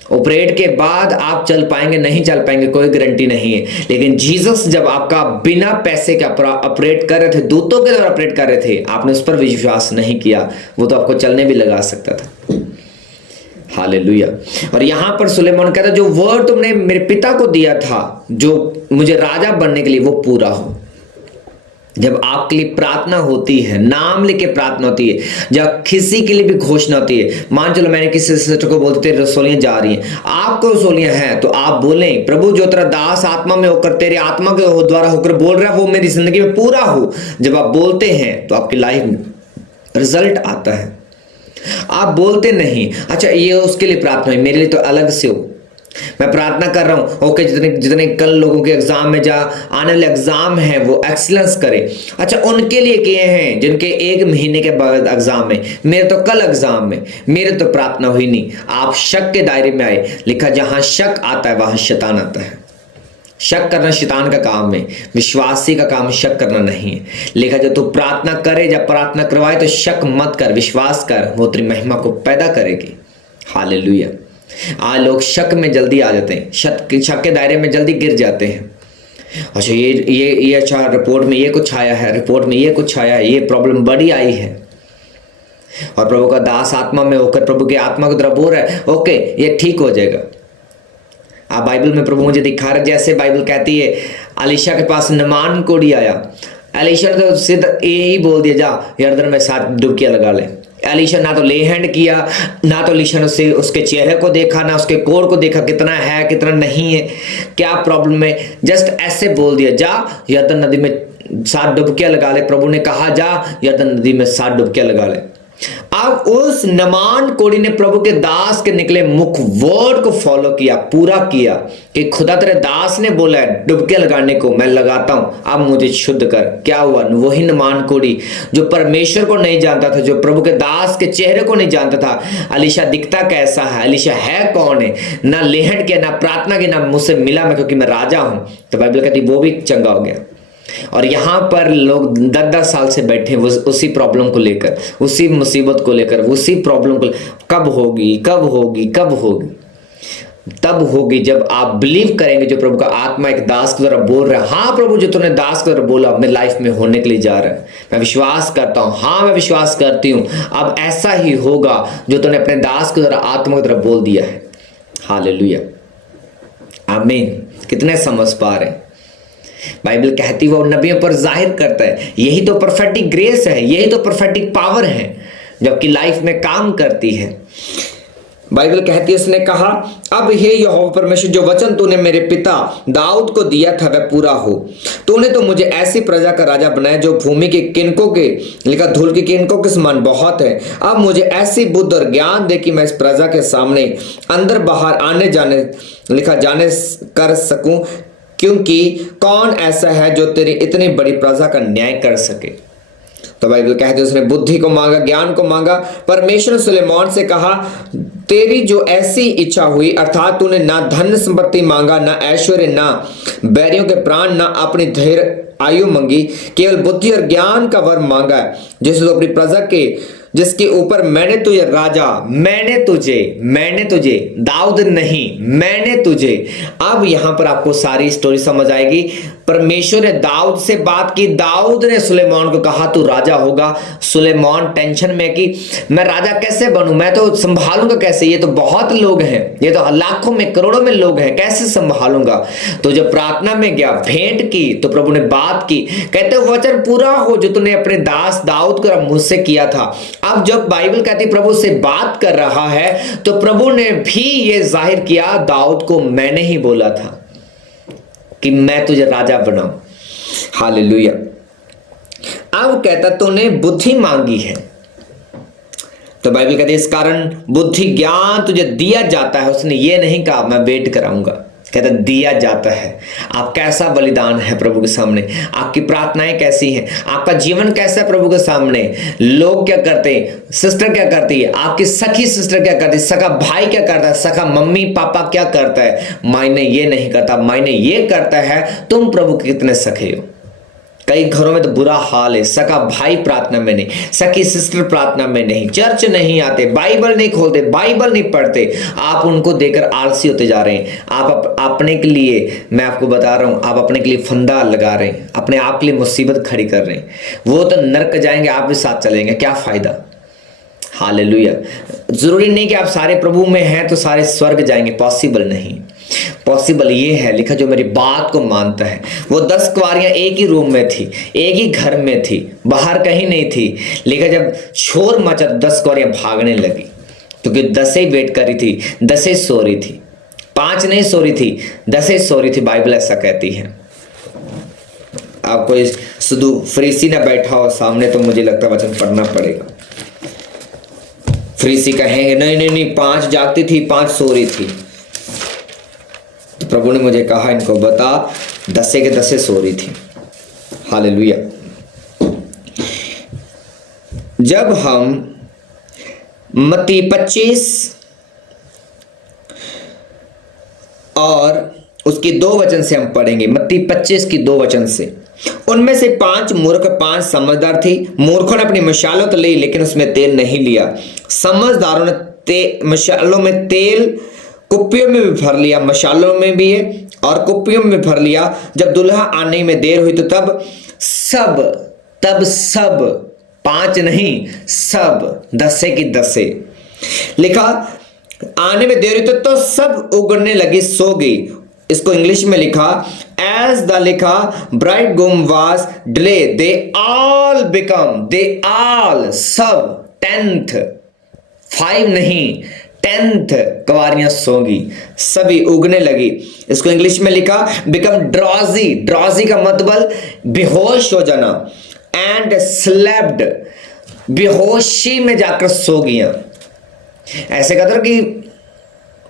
ऑपरेट के बाद आप चल पाएंगे नहीं चल पाएंगे कोई गारंटी नहीं है। लेकिन जीसस जब आपका बिना पैसे के ऑपरेट कर रहे थे, दूतों के द्वारा ऑपरेट कर रहे थे, आपने उस पर विश्वास नहीं किया, वो तो आपको चलने भी लगा सकता था। हालेलुया। और यहां पर सुलेमान कहता, जो वर्ड तुमने मेरे पिता को दिया था, जो मुझे राजा बनने के लिए, वो पूरा हो। जब आपके लिए प्रार्थना होती है, नाम लेके प्रार्थना होती है, जब किसी के लिए भी घोषणा होती है, मान चलो मैंने किसी सिस्टर को बोलते तेरे रसोलियां जा रही हैं, आपको रसोलियां हैं तो आप बोलें, प्रभु जो तेरा दास आत्मा में होकर, तेरे आत्मा के द्वारा होकर बोल रहा है, वो मेरी जिंदगी में पूरा हो। जब आप बोलते हैं तो आपकी लाइफ में रिजल्ट आता है। आप बोलते नहीं, अच्छा ये उसके लिए प्रार्थना है, मेरे लिए तो अलग से हो, मैं प्रार्थना कर रहा हूं। ओके, जितने कल लोगों के एग्जाम में आने वाले एग्जाम है वो एक्सीलेंस करें। अच्छा, उनके लिए किए हैं जिनके 1 महीने के बाद एग्जाम में, मेरे तो कल एग्जाम में, मेरे तो प्रार्थना हुई नहीं। आप शक के दायरे में आए। लिखा, जहां शक आता है वहां शैतान आता है। शक करना शैतान का काम है, विश्वासी का काम शक करना नहीं है। लिखा, जब तू प्रार्थना करे, जब प्रार्थना करवाए तो शक मत कर, विश्वास कर, वो तेरी महिमा को पैदा करेगी। हालेलुया। आज लोग शक में जल्दी आ जाते हैं, शक के दायरे में जल्दी गिर जाते हैं। अच्छा ये अच्छा, रिपोर्ट में ये कुछ आया है, रिपोर्ट में ये कुछ आया है, ये प्रॉब्लम बड़ी आई है। और प्रभु का दास आत्मा में होकर प्रभु की आत्मा को तरफ बोल रहा है, ओके ये ठीक हो जाएगा। आप बाइबल में प्रभु मुझे दिखा रहे, जैसे बाइबल कहती है अलीशा के पास नमान कोढ़ी आया, अलीशा ने तो सीधा यही बोल दिया, जा यरदन में 7 डुबकियां लगा ले। अलीशा ना तो ले हैंड किया, ना तो अलीशा ने उसके चेहरे को देखा, ना उसके कोर को देखा, कितना है कितना नहीं है, क्या प्रॉब्लम है, जस्ट ऐसे बोल दिया, जा यरदन नदी में 7 डुबकियां लगा ले। प्रभु ने कहा जा यरदन नदी में 7 डुबकियां लगा ले। अब उस नमान कोढ़ी ने प्रभु के दास के निकले मुख वर्ड को फॉलो किया, पूरा किया कि खुदा तेरे दास ने बोला है डुबकियां लगाने को, मैं लगाता हूं, अब मुझे शुद्ध कर। क्या हुआ? वही नमान कोढ़ी जो परमेश्वर को नहीं जानता था, जो प्रभु के दास के चेहरे को नहीं जानता था, अलीशा दिखता कैसा है, अलीशा है कौन है, ना लेहट किया, ना प्रार्थना की, ना मुझसे मिला मैं क्योंकि मैं राजा हूं, तो बाइबल कहती वो भी चंगा हो गया। और यहां पर लोग 10-10 साल से बैठे उसी प्रॉब्लम को लेकर, उसी मुसीबत को लेकर, उसी प्रॉब्लम को, कब होगी कब होगी कब होगी? तब होगी जब आप बिलीव करेंगे जो प्रभु का आत्मा एक दास के द्वारा बोल रहा है। हाँ प्रभु, जो तूने दास के द्वारा बोला अपने लाइफ में होने के लिए जा रहा है, मैं विश्वास करता हूं, हाँ मैं विश्वास करती हूं, अब ऐसा ही होगा जो तूने अपने दास के द्वारा आत्मा के द्वारा बोल दिया है। हालेलुया, आमीन। कितने समझ पा रहे हैं? बाइबल कहती वो नबियों पर जाहिर करता है, यही तो परफेक्ट ग्रेस है, यही तो परफेक्ट पावर है जबकि लाइफ में काम करती है। बाइबल कहती है, उसने कहा, अब हे यहोवा परमेश्वर, जो वचन तूने मेरे पिता दाऊद को दिया था वह पूरा हो। तूने तो मुझे ऐसी प्रजा का राजा बनाया जो भूमि के किनकों के, लिखा धूल के किनकों के समान बहुत है। अब मुझे ऐसी बुद्धि और ज्ञान दे कि मैं इस प्रजा के सामने अंदर बाहर आने जाने, लिखा जाने कर सकूं, क्योंकि कौन ऐसा है जो तेरी इतनी बड़ी प्रजा का न्याय कर सके। तो बाइबल कहती है उसने बुद्धि को मांगा, ज्ञान को मांगा। परमेश्वर ने सुलेमान से कहा, तेरी जो ऐसी इच्छा हुई, अर्थात तूने ना धन संपत्ति मांगा, ना ऐश्वर्य, ना बैरियों के प्राण, ना अपनी धैर्य आयु मांगी, केवल बुद्धि और ज्ञान का वर मांगा है, जिसे तो अपनी प्रजा के, जिसके ऊपर मैंने तुझे राजा, मैंने तुझे दाऊद नहीं, मैंने तुझे। अब यहां पर आपको सारी स्टोरी समझ आएगी। परमेश्वर ने दाऊद से बात की, दाऊद ने सुलेमान को कहा तू राजा होगा। सुलेमान टेंशन में कि मैं राजा कैसे बनूं, मैं तो संभालूंगा कैसे, ये तो बहुत लोग हैं, ये तो लाखों में करोड़ों में लोग हैं, कैसे संभालूंगा। तो जब प्रार्थना में गया, भेंट की, तो प्रभु ने बात की, कहते वचन पूरा हो जो तूने अपने दास दाऊद को मुझसे किया था। अब जब बाइबल कहती प्रभु से बात कर रहा है, तो प्रभु ने भी ये जाहिर किया, दाऊद को मैंने ही बोला था कि मैं तुझे राजा बनाऊं। हालेलुया। अब कहता तूने बुद्धि मांगी है, तो बाइबल कहती है इस कारण बुद्धि ज्ञान तुझे दिया जाता है। उसने ये नहीं कहा मैं वेट कराऊंगा, कहता दिया जाता है। आप कैसा बलिदान है प्रभु के सामने, आपकी प्रार्थनाएं कैसी हैं, आपका जीवन कैसा है प्रभु के सामने। लोग क्या करते हैं, सिस्टर क्या करती है, आपकी सखी सिस्टर क्या करती है, सखा भाई क्या करता है, सखा मम्मी पापा क्या करता है, मायने ये नहीं करता, मायने ये करता है तुम प्रभु के कितने सखे हो। कई घरों में तो बुरा हाल है, सका भाई प्रार्थना में नहीं, सकी सिस्टर प्रार्थना में नहीं, चर्च नहीं आते, बाइबल नहीं खोलते, बाइबल नहीं पढ़ते, आप उनको देकर आलसी होते जा रहे हैं। आप अपने के लिए, मैं आपको बता रहा हूं, आप अपने के लिए फंदा लगा रहे हैं, अपने आप के लिए मुसीबत खड़ी कर रहे हैं। वो तो नरक जाएंगे, आप भी साथ चलेंगे, क्या फायदा। हालेलुया। जरूरी नहीं कि आप सारे प्रभु में हैं तो सारे स्वर्ग जाएंगे, पॉसिबल नहीं। पॉसिबल ये है, लिखा जो मेरी बात को मानता है। वो 10 कुंवारियां एक ही रूम में थी, एक ही घर में थी, बाहर कहीं नहीं थी। लिखा जब शोर मचा 10 कुंवारियां भागने लगी, क्योंकि 10 ही वेट करी थी, 10 ही सो रही थी, 5 नहीं सो रही थी, 10 ही सो रही थी। बाइबल ऐसा कहती है। आप कोई शुद्ध फरीसी ना बैठा हो सामने तो मुझे लगता है वचन पढ़ना पड़ेगा। फरीसी कहेंगे नहीं 5 जागती थी, 5 सो रही थी। तो प्रभु ने मुझे कहा इनको बता, 10 के 10 सो रही थी। हालेलुया। जब हम मत्ती 25 और उसकी 2 वचन से हम पढ़ेंगे, मत्ती 25 की 2 वचन से। उनमें से 5 मूर्ख 5 समझदार थी। मूर्खों ने अपनी मशालों तो ली, लेकिन उसमें तेल नहीं लिया। समझदारों ने मशालों में तेल कुप्पियों में भी भर लिया, मशालों में भी है और कुप्पियों में भी भर लिया। जब दुल्हा आने में देर हुई तो तब सब 5 नहीं, सब 10 की 10 लिखा। आने में देर हुई तो सब उगड़ने लगी, सो गई। इसको इंग्लिश में लिखा एज द लिखा bridegroom was delay they all become, they all सब 10th 5 नहीं 10th कवारियां सोगी, सभी उगने लगी। इसको इंग्लिश में लिखा बिकम ड्रॉजी, ड्रॉजी का मतलब बेहोश हो जाना, एंड स्लेप्ड बेहोशी में जाकर सो गया। ऐसे कहते कि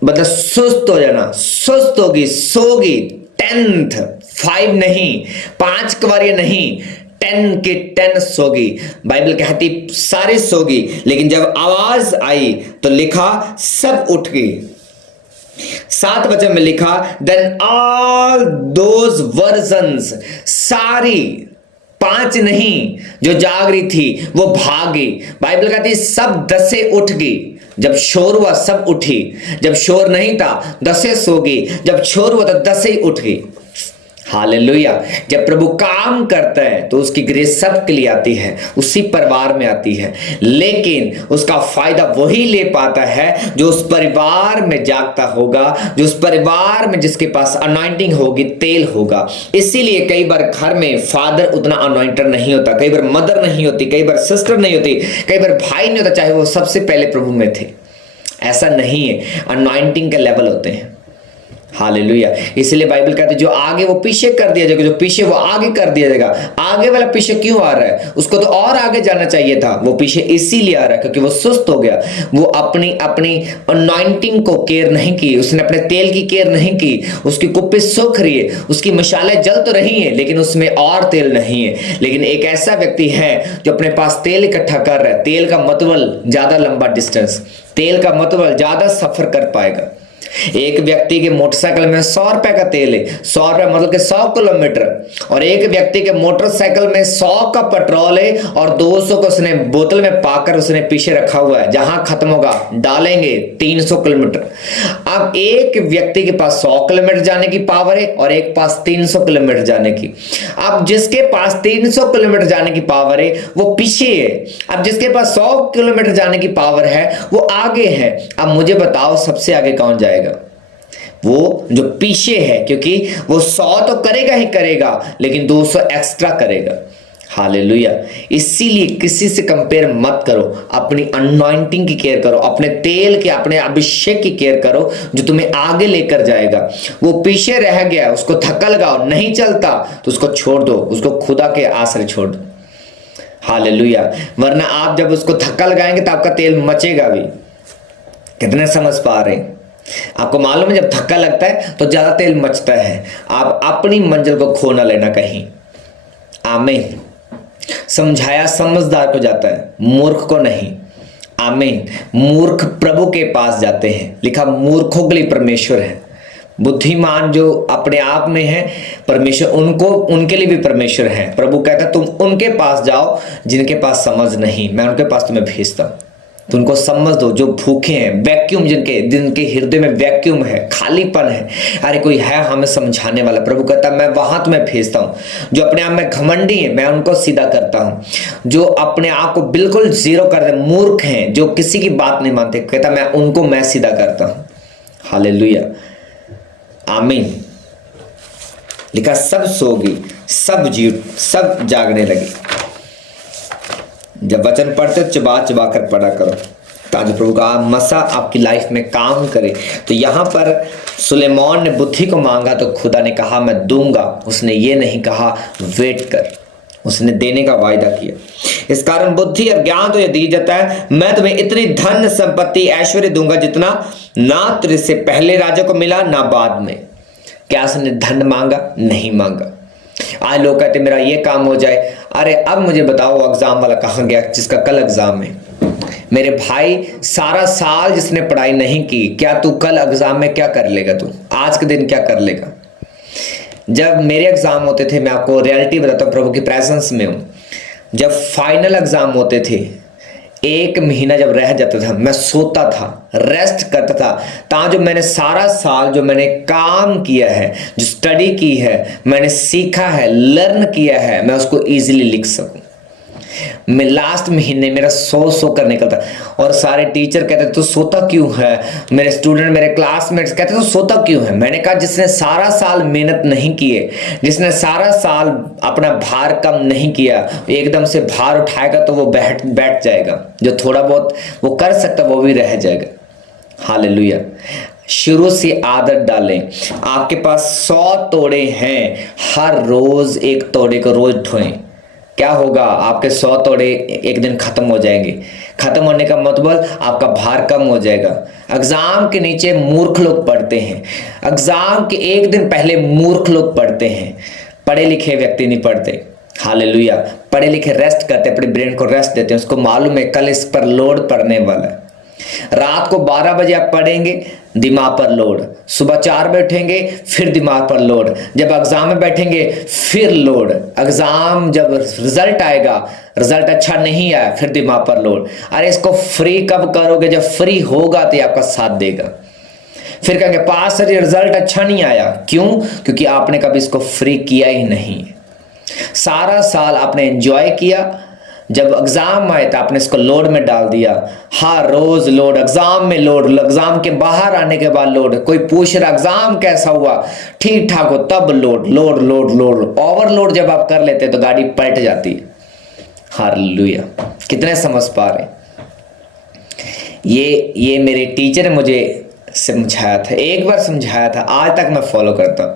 मतलब सुस्त हो जाना, सुस्त होगी, सोगी। 10th 5 नहीं, 5 कवारियां नहीं, 10 की 10 सोगी। बाइबल कहती सारी सोगी, लेकिन जब आवाज आई तो लिखा सब उठ गई। 7 वचन में लिखा देन ऑल दोज वर्जन्स, सारी 5 नहीं जो जाग रही थी वो भागी। बाइबल कहती सब 10 उठ गई। जब शोर हुआ सब उठी, जब शोर नहीं था 10 सो गई, जब शोर हुआ तो 10 उठ गई। हालेलुया। जब प्रभु काम करता है तो उसकी ग्रेस सबके लिए आती है, उसी परिवार में आती है, लेकिन उसका फायदा वही ले पाता है जो उस परिवार में जागता होगा, जो उस परिवार में जिसके पास अनॉइंटिंग होगी, तेल होगा। इसीलिए कई बार घर में फादर उतना अनॉइंटेड नहीं होता, कई बार मदर नहीं होती, कई बार सिस्टर नहीं होती, कई बार भाई नहीं होता, चाहे वो सबसे पहले प्रभु में थे। ऐसा नहीं है, अनॉइंटिंग के लेवल होते हैं। हालेलुया। इसलिए बाइबल कहते है जो आगे वो पीछे कर दिया जाएगा, जो पीछे वो आगे कर दिया जाएगा। आगे वाला पीछे क्यों आ रहा है? उसको तो और आगे जाना चाहिए था, वो पीछे इसीलिए आ रहा है क्योंकि वो सुस्त हो गया। वो अपनी अनॉइंटिंग को केयर नहीं की, उसने अपने तेल की केयर नहीं की। उसकी कुप्पी सूख रही है, उसकी मशालें जल तो रही है लेकिन उसमें और तेल नहीं है। लेकिन एक ऐसा व्यक्ति है जो अपने पास तेल इकट्ठा कर रहा है। तेल का मतलब ज्यादा लंबा डिस्टेंस, तेल का मतलब ज्यादा सफर कर पाएगा। एक व्यक्ति के मोटरसाइकिल में 100 रुपए का तेल है, 100 रुपए मतलब कि 100 किलोमीटर, और एक व्यक्ति के मोटरसाइकिल में 100 का पेट्रोल है और 200 को उसने बोतल में पाकर उसने पीछे रखा हुआ है, जहां खत्म होगा डालेंगे 300 किलोमीटर। अब एक व्यक्ति के पास 100 किलोमीटर जाने की पावर है और एक पास 300 किलोमीटर जाने की। अब जिसके पास 300 किलोमीटर जाने की पावर है वो पीछे है, अब जिसके पास 100 किलोमीटर जाने की पावर है वो आगे है। अब मुझे बताओ सबसे आगे कौन जाएगा? वो जो पीछे है, क्योंकि वो 100 तो करेगा ही करेगा लेकिन 200 एक्स्ट्रा करेगा। हालेलुया। इसीलिए किसी से कंपेयर मत करो, अपनी अनॉइंटिंग की केयर करो, अपने तेल के, अपने अभिषेक की केयर करो जो तुम्हें आगे लेकर जाएगा। वो पीछे रह गया, उसको धक्का लगाओ, नहीं चलता तो उसको छोड़ दो, उसको खुदा के आसरे छोड़ दो। हालेलुया। वरना आप जब उसको धक्का लगाएंगे तो आपका तेल मचेगा भी। कितने समझ पा रहे हैं? आपको मालूम है जब धक्का लगता है तो ज्यादा तेल मचता है। आप अपनी मंजिल को खो ना लेना कहीं। आमीन। समझाया समझदार को जाता है, मूर्ख को नहीं। आमीन। मूर्ख प्रभु के पास जाते हैं। लिखा मूर्खों के लिए परमेश्वर है। बुद्धिमान जो अपने आप में है परमेश्वर उनके लिए भी परमेश्वर है। प्रभु कहता तुम उनके पास जाओ जिनके पास समझ नहीं, मैं उनके पास तुम्हें भेजता हूं। तो उनको समझ दो जो भूखे हैं, वैक्यूम जिनके हृदय में वैक्यूम है, खालीपन है, अरे कोई है हमें समझाने वाला। प्रभु कहता मैं वहां तुम्हें भेजता हूं। जो अपने आप में घमंडी है मैं उनको सीधा करता हूं। जो अपने आप को बिल्कुल जीरो कर दे, मूर्ख हैं, जो किसी की बात नहीं मानते, कहता मैं सीधा करता हूं। हालेलुया। आमीन। लिखा सब सोगी, सब जागने लगी। जब वचन पढ़ते चबा कर पढ़ा करो ताकि प्रभु का मसा आपकी लाइफ में काम करे। तो यहाँ पर सुलेमान ने बुद्धि को मांगा तो खुदा ने कहा मैं दूंगा। उसने ये नहीं कहा वेट कर, उसने देने का वायदा किया। इस कारण बुद्धि और ज्ञान तो ये दी जाता है, मैं तुम्हें इतनी धन संपत्ति ऐश्वर्य दूंगा जितना ना तेरे से पहले राजा को मिला ना बाद में। क्या उसने धन मांगा? नहीं मांगा। आज लोग कहते मेरा ये काम हो जाए। अरे अब मुझे बताओ एग्जाम वाला कहाँ गया जिसका कल एग्जाम है? मेरे भाई सारा साल जिसने पढ़ाई नहीं की, क्या तू कल एग्जाम में क्या कर लेगा? तू आज के दिन क्या कर लेगा? जब मेरे एग्जाम होते थे, मैं आपको रियलिटी बताता हूँ, प्रभु की प्रेजेंस में हूँ, जब फाइनल एग्जाम होते थे 1 महीना जब रह जाता था, मैं सोता था, रेस्ट करता था, ताकि जो मैंने सारा साल जो मैंने काम किया है, जो स्टडी की है, मैंने सीखा है, लर्न किया है, मैं उसको इजीली लिख सकूं। मैं लास्ट महीने मेरा सो कर निकलता, और सारे टीचर कहते तू सोता क्यों है, मेरे स्टूडेंट, मेरे क्लासमेट्स कहते तू सोता क्यों है। मैंने कहा जिसने सारा साल मेहनत नहीं किए, जिसने सारा साल अपना भार कम नहीं किया, एकदम से भार उठाएगा तो वो बैठ जाएगा, जो थोड़ा बहुत वो कर सकता वो भी रह जाएगा। हालेलुया। शुरू से आदत डालें। आपके पास 100 तोड़े हैं, हर रोज एक तोड़े को रोज ढोएं। क्या होगा, आपके 100 तोड़े एक दिन खत्म हो जाएंगे। खत्म होने का मतलब आपका भार कम हो जाएगा। एग्जाम के नीचे मूर्ख लोग पढ़ते हैं, एग्जाम के एक दिन पहले मूर्ख लोग पढ़ते हैं, पढ़े लिखे व्यक्ति नहीं पढ़ते। हालेलुया। पढ़े लिखे रेस्ट करते, अपने ब्रेन को रेस्ट देते हैं, उसको मालूम है कल इस पर लोड पड़ने वाला है। रात को 12 बजे आप पढ़ेंगे, दिमाग पर लोड, सुबह 4 बजे उठेंगे, फिर दिमाग पर लोड, जब एग्जाम में बैठेंगे फिर लोड, एग्जाम जब रिजल्ट आएगा, रिजल्ट अच्छा नहीं आया, फिर दिमाग पर लोड। अरे इसको फ्री कब करोगे, जब फ्री होगा तो ये आपका साथ देगा। फिर कहेंगे पास सर ये रिजल्ट अच्छा नहीं आया, क्यों? क्योंकि आपने कभी इसको फ्री किया ही नहीं। सारा साल आपने एंजॉय किया, जब एग्जाम आए तो आपने इसको लोड में डाल दिया। हर रोज लोड, एग्जाम में लोड, एग्जाम के बाहर आने के बाद लोड, कोई पूछ रहा एग्जाम कैसा हुआ, ठीक ठाक हो तब load load load load, overload जब आप कर लेते तो गाड़ी पलट जाती है। हालेलुया। कितने समझ पा रहे? ये मेरे टीचर ने मुझे समझाया था, एक बार समझाया था, आज तक मैं फॉलो करता हूं।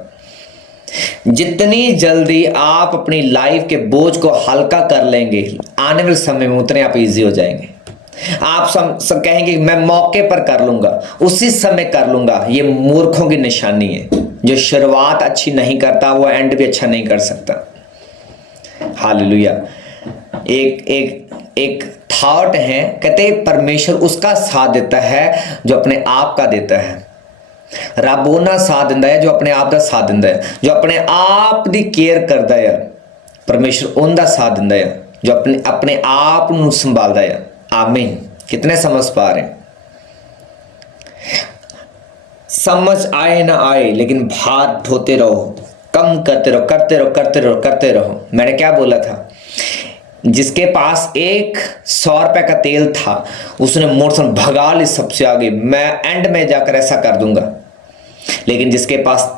जितनी जल्दी आप अपनी लाइफ के बोझ को हल्का कर लेंगे, आने वाले समय में उतने आप इजी हो जाएंगे। आप सब कहेंगे मैं मौके पर कर लूंगा, उसी समय कर लूंगा। ये मूर्खों की निशानी है। जो शुरुआत अच्छी नहीं करता वो एंड भी अच्छा नहीं कर सकता। हालेलुया। एक थॉट है, कहते परमेश्वर उसका साथ देता है जो अपने आप का देता है। रब ਉਹਨਾਂ ਸਾਥ ਦਿੰਦਾ ਹੈ ਜੋ ਆਪਣੇ ਆਪ ਦਾ ਸਾਥ ਦਿੰਦਾ ਹੈ, ਜੋ ਆਪਣੇ ਆਪ ਦੀ ਕੇਅਰ ਕਰਦਾ ਹੈ। परमेश्वर ਉਹਦਾ साथ ਦਿੰਦਾ ਹੈ जो अपने आप ਨੂੰ ਸੰਭਾਲਦਾ है। आमीन। कितने समझ पा रहे हैं? समझ आए ना आए लेकिन भार ढोते रहो, कम करते रहो, करते रहो, करते रहो, करते रहो। मैंने क्या बोला था? जिसके पास 100 रुपए का तेल था, उसने मोटरसाइकिल भगा ली सबसे आगे, मैं एंड में जाकर ऐसा कर दूंगा। लेकिन जिसके पास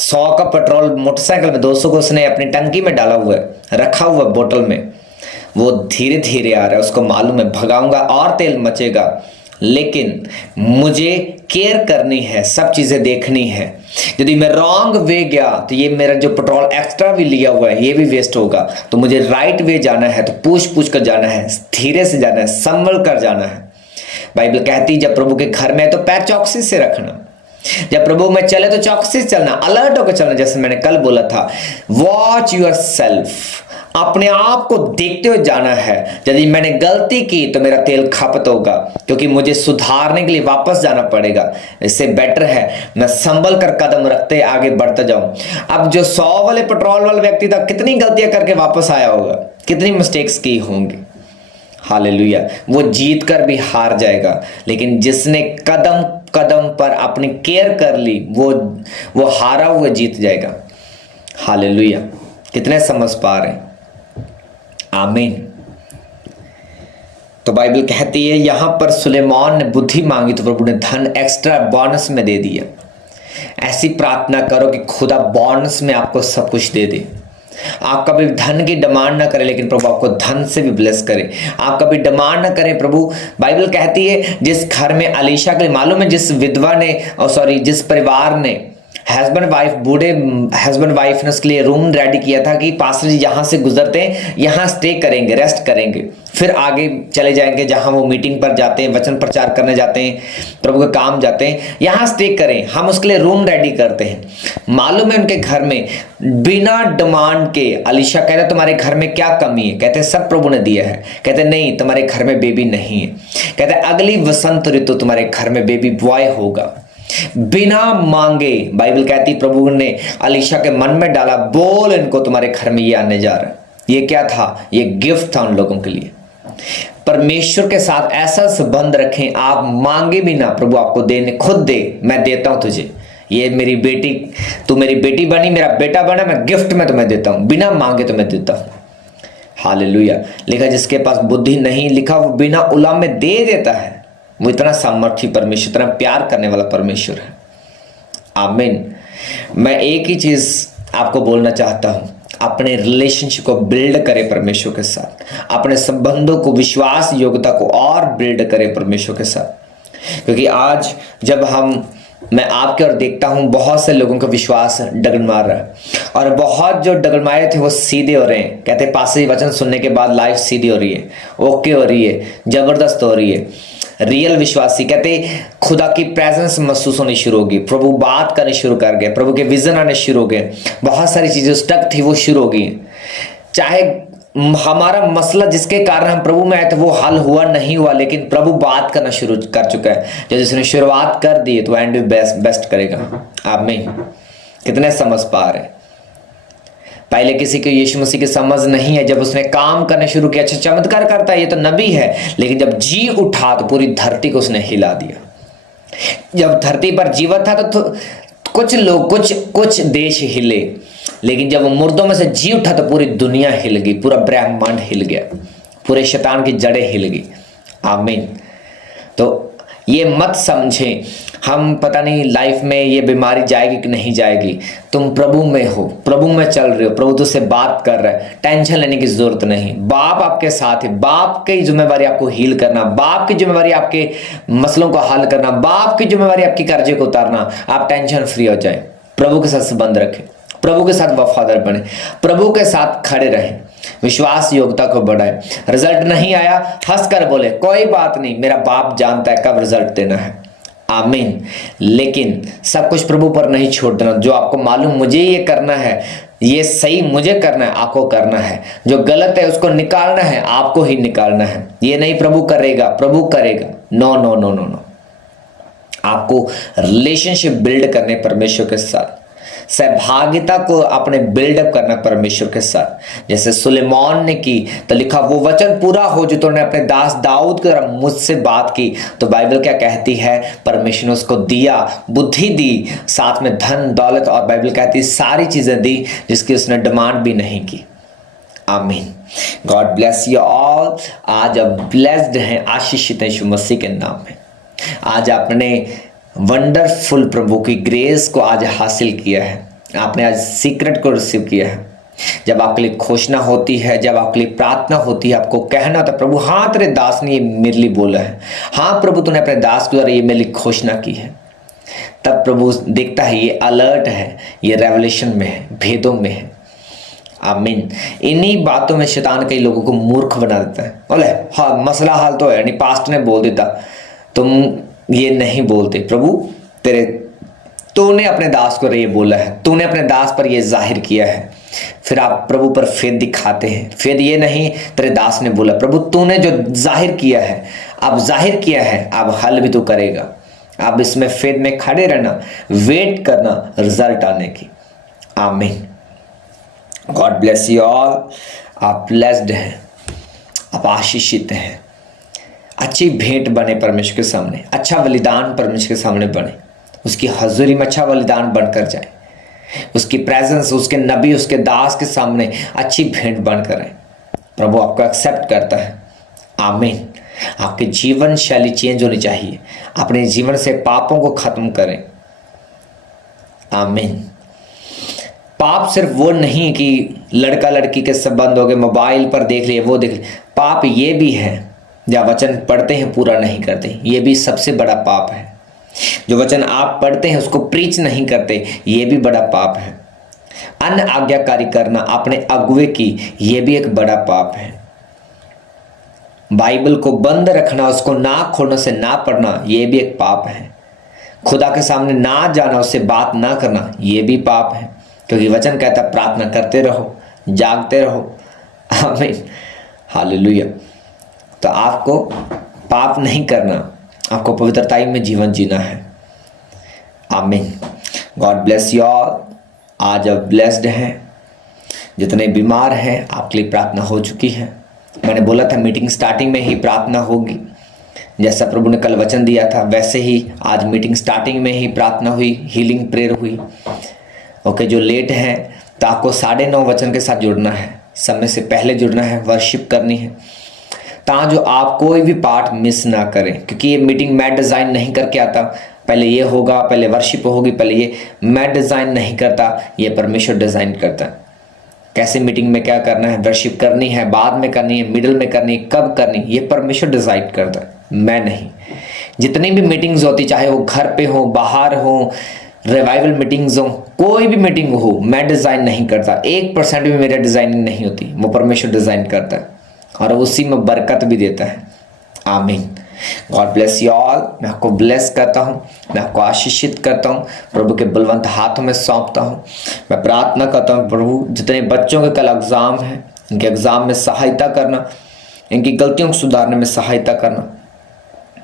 100 का पेट्रोल मोटरसाइकिल में, 200 को उसने अपनी टंकी में डाला हुआ है, रखा हुआ है बोतल में, वो धीरे धीरे आ रहा है, उसको मालूम है भगाऊंगा और तेल मचेगा। लेकिन मुझे केयर करनी है, सब चीजें देखनी है। यदि मैं रॉन्ग वे गया तो ये मेरा जो पेट्रोल एक्स्ट्रा भी लिया हुआ है ये भी वेस्ट होगा। तो मुझे राइट वे जाना है तो पूछ कर जाना है, धीरे से जाना है, संभल कर जाना है। बाइबल कहती है जब प्रभु के घर में है तो पैर चौकसी से रखना, जब प्रभु में चले तो चौकसी से चलना, अलर्ट होकर चलना। जैसे मैंने कल बोला था, वॉच यूर सेल्फ, अपने आप को देखते हुए जाना है। यदि मैंने गलती की तो मेरा तेल खपत होगा, क्योंकि मुझे सुधारने के लिए वापस जाना पड़ेगा। इससे बेटर है मैं संभल कर कदम रखते आगे बढ़ता जाऊं। अब जो 100 वाले पेट्रोल वाले व्यक्ति था, कितनी गलतियां करके वापस आया होगा, कितनी मिस्टेक्स की होंगी। हालेलुया। वो जीत कर भी हार जाएगा, लेकिन जिसने कदम कदम पर अपनी केयर कर ली वो हारा हुआ जीत जाएगा। हालेलुया। कितने समझ पा रहे हैं? आमीन। तो बाइबल कहती है यहां पर सुलेमान ने बुद्धि मांगी तो प्रभु ने धन एक्स्ट्रा बोनस में दे दिया। ऐसी प्रार्थना करो कि खुदा बोनस में आपको सब कुछ दे दे। आप कभी धन की डिमांड ना करें, लेकिन प्रभु आपको धन से भी ब्लेस करे। आप कभी डिमांड ना करें प्रभु। बाइबल कहती है जिस घर में अलीशा के लिए मालूम है, जिस विधवा ने जिस परिवार ने बूढ़े हस्बैंड वाइफ ने उसके लिए रूम रेडी किया था कि पास्टर जी यहाँ से गुजरते हैं, यहाँ स्टे करेंगे, रेस्ट करेंगे, फिर आगे चले जाएंगे जहाँ वो मीटिंग पर जाते हैं, वचन प्रचार करने जाते हैं, प्रभु के काम जाते हैं, यहाँ स्टे करें, हम उसके लिए रूम रेडी करते हैं। मालूम है उनके घर में बिना डिमांड के अलीशा कहते तुम्हारे घर में क्या कमी है? कहते सब प्रभु ने दिया है। कहते नहीं, तुम्हारे घर में बेबी नहीं है। कहते अगली वसंत ऋतु तुम्हारे घर में बेबी बॉय होगा। बिना मांगे बाइबल कहती प्रभु ने अलीशा के मन में डाला, बोल इनको तुम्हारे घर में ये आने जा रहा है। ये क्या था? ये गिफ्ट था उन लोगों के लिए। परमेश्वर के साथ ऐसा संबंध रखें, आप मांगे भी ना, प्रभु आपको देने खुद दे। मैं देता हूं तुझे, ये मेरी बेटी, तू मेरी बेटी बनी, मेरा बेटा बना, मैं गिफ्ट में तुम्हें देता हूं, बिना मांगे तुम्हें देता हूं। हालेलुया। लिखा जिसके पास बुद्धि नहीं, लिखा वो बिना उलाम में दे देता है। वो इतना सामर्थी परमेश्वर, इतना प्यार करने वाला परमेश्वर है। आमीन। मैं एक ही चीज आपको बोलना चाहता हूं, अपने रिलेशनशिप को बिल्ड करें परमेश्वर के साथ, अपने संबंधों को, विश्वास योग्यता को और बिल्ड करें परमेश्वर के साथ। क्योंकि आज जब मैं आपके और देखता हूं, बहुत से लोगों का विश्वास डगमगा रहा है, और बहुत जो डगमगाए थे वो सीधे हो रहे हैं। कहते पास वचन सुनने के बाद लाइफ सीधी हो रही है, ओके हो रही है, जबरदस्त हो रही है। रियल विश्वासी कहते खुदा की प्रेजेंस महसूस होनी शुरू होगी, प्रभु बात करने शुरू कर गए, प्रभु के विजन आने शुरू हो गए, बहुत सारी चीजें स्टक थी वो शुरू हो गई। चाहे हमारा मसला जिसके कारण हम प्रभु में आए थे वो हल हुआ नहीं हुआ, लेकिन प्रभु बात करना शुरू कर चुका है। जब जिसने शुरुआत कर दी तो एंड बेस्ट करेगा। आमीन। कितने समझ पा रहे? पहले किसी को यीशु मसीह की समझ नहीं है, जब उसने काम करने शुरू किया, अच्छा चमत्कार करता है, ये तो नबी है, लेकिन जब जी उठा तो पूरी धरती को उसने हिला दिया। जब धरती पर जीवित था तो कुछ लोग, कुछ देश हिले, लेकिन जब वो मुर्दों में से जी उठा तो पूरी दुनिया हिल गई, पूरा ब्रह्मांड हिल गया, पूरे शैतान की जड़ें हिल गई। आमीन। तो ये मत समझें हम पता नहीं लाइफ में ये बीमारी जाएगी कि नहीं जाएगी। तुम प्रभु में हो, प्रभु में चल रहे हो, प्रभु तुझसे बात कर रहा है, टेंशन लेने की जरूरत नहीं। बाप आपके साथ है, बाप की जिम्मेवारी आपको हील करना, बाप की जिम्मेवारी आपके मसलों को हल करना, बाप की जिम्मेवारी आपकी कर्जे को उतारना। आप टेंशन फ्री हो जाए, प्रभु के साथ संबंध रखें, प्रभु के साथ वफादार बने, प्रभु के साथ खड़े रहें, विश्वास योग्यता को बढ़ाए। रिजल्ट नहीं आया, हंस कर बोले कोई बात नहीं, मेरा बाप जानता है कब रिजल्ट देना है। आमीन। लेकिन सब कुछ प्रभु पर नहीं छोड़ देना। जो आपको मालूम मुझे ये करना है, ये सही मुझे करना है, आपको करना है। जो गलत है उसको निकालना है, आपको ही निकालना है। ये नहीं प्रभु करेगा, प्रभु करेगा। No no no no no. आपको रिलेशनशिप बिल्ड करने परमेश्वर के साथ, सहभागिता को अपने बिल्डअप करना परमेश्वर के साथ। जैसे सुलेमान ने की तो लिखा वो वचन पूरा हो जो तूने अपने दास दाऊद के द्वारा मुझसे बात की। तो बाइबल क्या कहती है? परमेश्वर ने उसको दिया, बुद्धि दी, साथ में धन दौलत, और बाइबल कहती है सारी चीजें दी जिसकी उसने डिमांड भी नहीं की। आमीन। God bless you all. आज आप ब्लेस्ड हैं, आशीषित हैं यीशु मसीह के नाम में। आज आपने वंडरफुल प्रभु की ग्रेस को आज हासिल किया है, आपने आज सीक्रेट को रिसीव किया है। जब आपके लिए घोषणा होती है, जब आपके लिए प्रार्थना होती है, आपको कहना होता है प्रभु हाँ तेरे दास ने ये मेरे लिए बोला है, हाँ प्रभु तूने अपने दास के द्वारा ये मेरे लिए घोषणा की है, तब प्रभु देखता है ये अलर्ट है, ये रेवलेशन में है, भेदों में है। आमीन। इन्हीं बातों में शैतान कई लोगों को मूर्ख बना देता है। बोले हाँ मसला हल तो है, यानी पास्ट ने बोल देता, तुम ये नहीं बोलते, प्रभु तूने अपने दास को ये बोला है, तूने अपने दास पर ये जाहिर किया है। फिर आप प्रभु पर फेद दिखाते हैं। फेद ये नहीं तेरे दास ने बोला, प्रभु तूने जो जाहिर किया है, अब जाहिर किया है, अब हल भी तू करेगा। अब इसमें फेद में खड़े रहना, वेट करना रिजल्ट आने की। आमीन। God bless you all. आप ब्लेस्ड हैं, आप आशीषित हैं। अच्छी भेंट बने परमेश्वर के सामने, अच्छा बलिदान परमेश्वर के सामने बने, उसकी हजूरी में अच्छा बलिदान बनकर जाए, उसकी प्रेजेंस, उसके नबी, उसके दास के सामने अच्छी भेंट बनकर आए। प्रभु आपको एक्सेप्ट करता है। आमीन। आपकी जीवन शैली चेंज होनी चाहिए, अपने जीवन से पापों को खत्म करें। आमीन। पाप सिर्फ वो नहीं कि लड़का लड़की के संबंध हो गए, मोबाइल पर देख लिए, वो देख लिए। पाप ये भी है जब वचन पढ़ते हैं पूरा नहीं करते, ये भी सबसे बड़ा पाप है। जो वचन आप पढ़ते हैं उसको प्रीच नहीं करते, ये भी बड़ा पाप है। अन्य आज्ञाकारी करना अपने अगुवे की, ये भी एक बड़ा पाप है। बाइबल को बंद रखना, उसको ना खोलना, से ना पढ़ना, ये भी एक पाप है। खुदा के सामने ना जाना, उससे बात ना करना, ये भी पाप है। क्योंकि वचन कहता है प्रार्थना करते रहो, जागते रहो। आमीन। हालेलुया। तो आपको पाप नहीं करना, आपको पवित्रताई में जीवन जीना है। आमीन। God bless you all. आज आप ब्लेस्ड हैं। जितने बीमार हैं आपके लिए प्रार्थना हो चुकी है। मैंने बोला था मीटिंग स्टार्टिंग में ही प्रार्थना होगी, जैसा प्रभु ने कल वचन दिया था वैसे ही आज मीटिंग स्टार्टिंग में ही प्रार्थना हुई, हीलिंग प्रेयर हुई। ओके, जो लेट हैं तो आपको 9:30 वचन के साथ जुड़ना है, समय से पहले जुड़ना है, वर्शिप करनी है, ताकि जो आप कोई भी पार्ट मिस ना करें, क्योंकि ये मीटिंग मैं डिज़ाइन नहीं करके आता। पहले ये होगा, पहले वर्शिप होगी, पहले ये मैं डिज़ाइन नहीं करता, ये परमेश्वर डिज़ाइन करता है। कैसे मीटिंग में क्या करना है, वर्शिप करनी है, बाद में करनी है, मिडिल में करनी है, कब करनी, ये परमेश्वर डिसाइड करता है, मैं नहीं। जितनी भी मीटिंग्स होती, चाहे वो घर पे हो, बाहर हो, रिवाइवल मीटिंग्स हो, कोई भी मीटिंग हो, मैं डिज़ाइन नहीं करता। 1% भी मेरा डिज़ाइनिंग नहीं होती, वो परमेश्वर डिज़ाइन करता है और उसी में बरकत भी देता है। आमीन। God bless you all. मैं आपको ब्लेस करता हूँ, मैं आपको आशीषित करता हूँ, प्रभु के बलवंत हाथों में सौंपता हूँ। मैं प्रार्थना करता हूँ प्रभु, जितने बच्चों के कल एग्ज़ाम हैं, इनके एग्ज़ाम में सहायता करना, इनकी गलतियों को सुधारने में सहायता करना।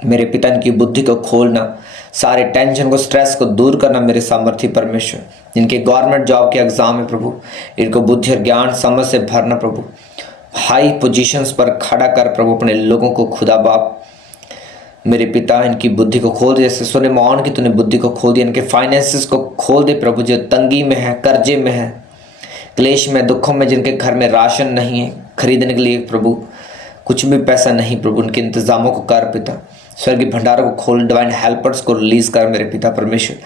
मेरे पिता इनकी बुद्धि को खोलना, सारे टेंशन को, स्ट्रेस को दूर करना मेरे सामर्थ्य परमेश्वर। जिनके गवर्नमेंट जॉब के एग्ज़ाम है प्रभु, इनको बुद्धि और ज्ञान समझ से भरना प्रभु। हाई पोजीशंस पर खड़ा कर प्रभु अपने लोगों को। खुदा बाप मेरे पिता इनकी बुद्धि को खोल दे, जैसे सुलेमान की तूने बुद्धि को खोल दिया, इनके फाइनेंसेस को खोल दे प्रभु। जो तंगी में है, कर्जे में है, क्लेश में, दुखों में, जिनके घर में राशन नहीं है खरीदने के लिए प्रभु, कुछ भी पैसा नहीं प्रभु, उनके इंतजामों को कर पिता। स्वर्गीय भंडारों को खोल, डिवाइन हेल्पर्स को रिलीज कर मेरे पिता परमेश्वर।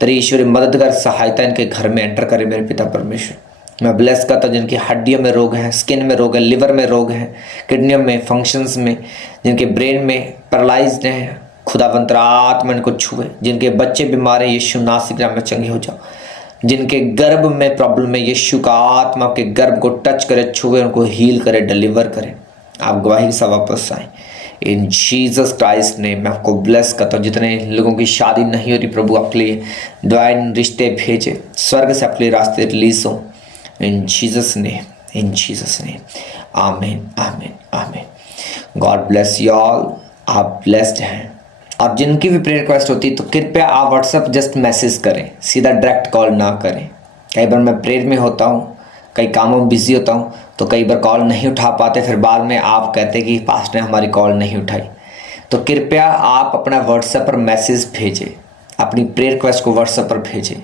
तेरी ईश्वरी मददगार सहायता इनके घर में एंटर करे मेरे पिता परमेश्वर। मैं ब्लेस करता हूँ जिनकी हड्डियों में रोग है, स्किन में रोग है, लिवर में रोग है, किडनियों में, फंक्शंस में, जिनके ब्रेन में पैरालाइज्ड हैं, खुदावंत आत्मा इनको छुए। जिनके बच्चे बीमार हैं, यीशु नासरी नाम में चंगे हो जाओ। जिनके गर्भ में प्रॉब्लम है, यीशु का आत्मा आपके गर्भ को टच करे, छुए, उनको हील करे, डिलीवर करे, आप गवाही से वापस आए। इन जीसस क्राइस्ट ने मैं आपको ब्लेस करता हूँ। जितने लोगों की शादी नहीं हो रही प्रभु, आपके लिए डिवाइन रिश्ते भेजे, स्वर्ग से आपके लिए रास्ते रिलीज हो। इन जीसस ने, इन जीसस ने, आमीन, आमीन, आमीन। God bless you all. आप ब्लेस्ड हैं। आप जिनकी भी प्रेयर रिक्वेस्ट होती है तो कृपया आप व्हाट्सएप जस्ट मैसेज करें, सीधा डायरेक्ट कॉल ना करें। कई बार मैं प्रेयर में होता हूँ, कई कामों में बिजी होता हूँ, तो कई बार कॉल नहीं उठा पाते, फिर बाद में आप कहते कि पास्ट ने हमारी कॉल नहीं उठाई। तो कृपया आप अपना व्हाट्सएप पर मैसेज भेजें, अपनी प्रेयर रिक्वेस्ट को व्हाट्सएप पर भेजें।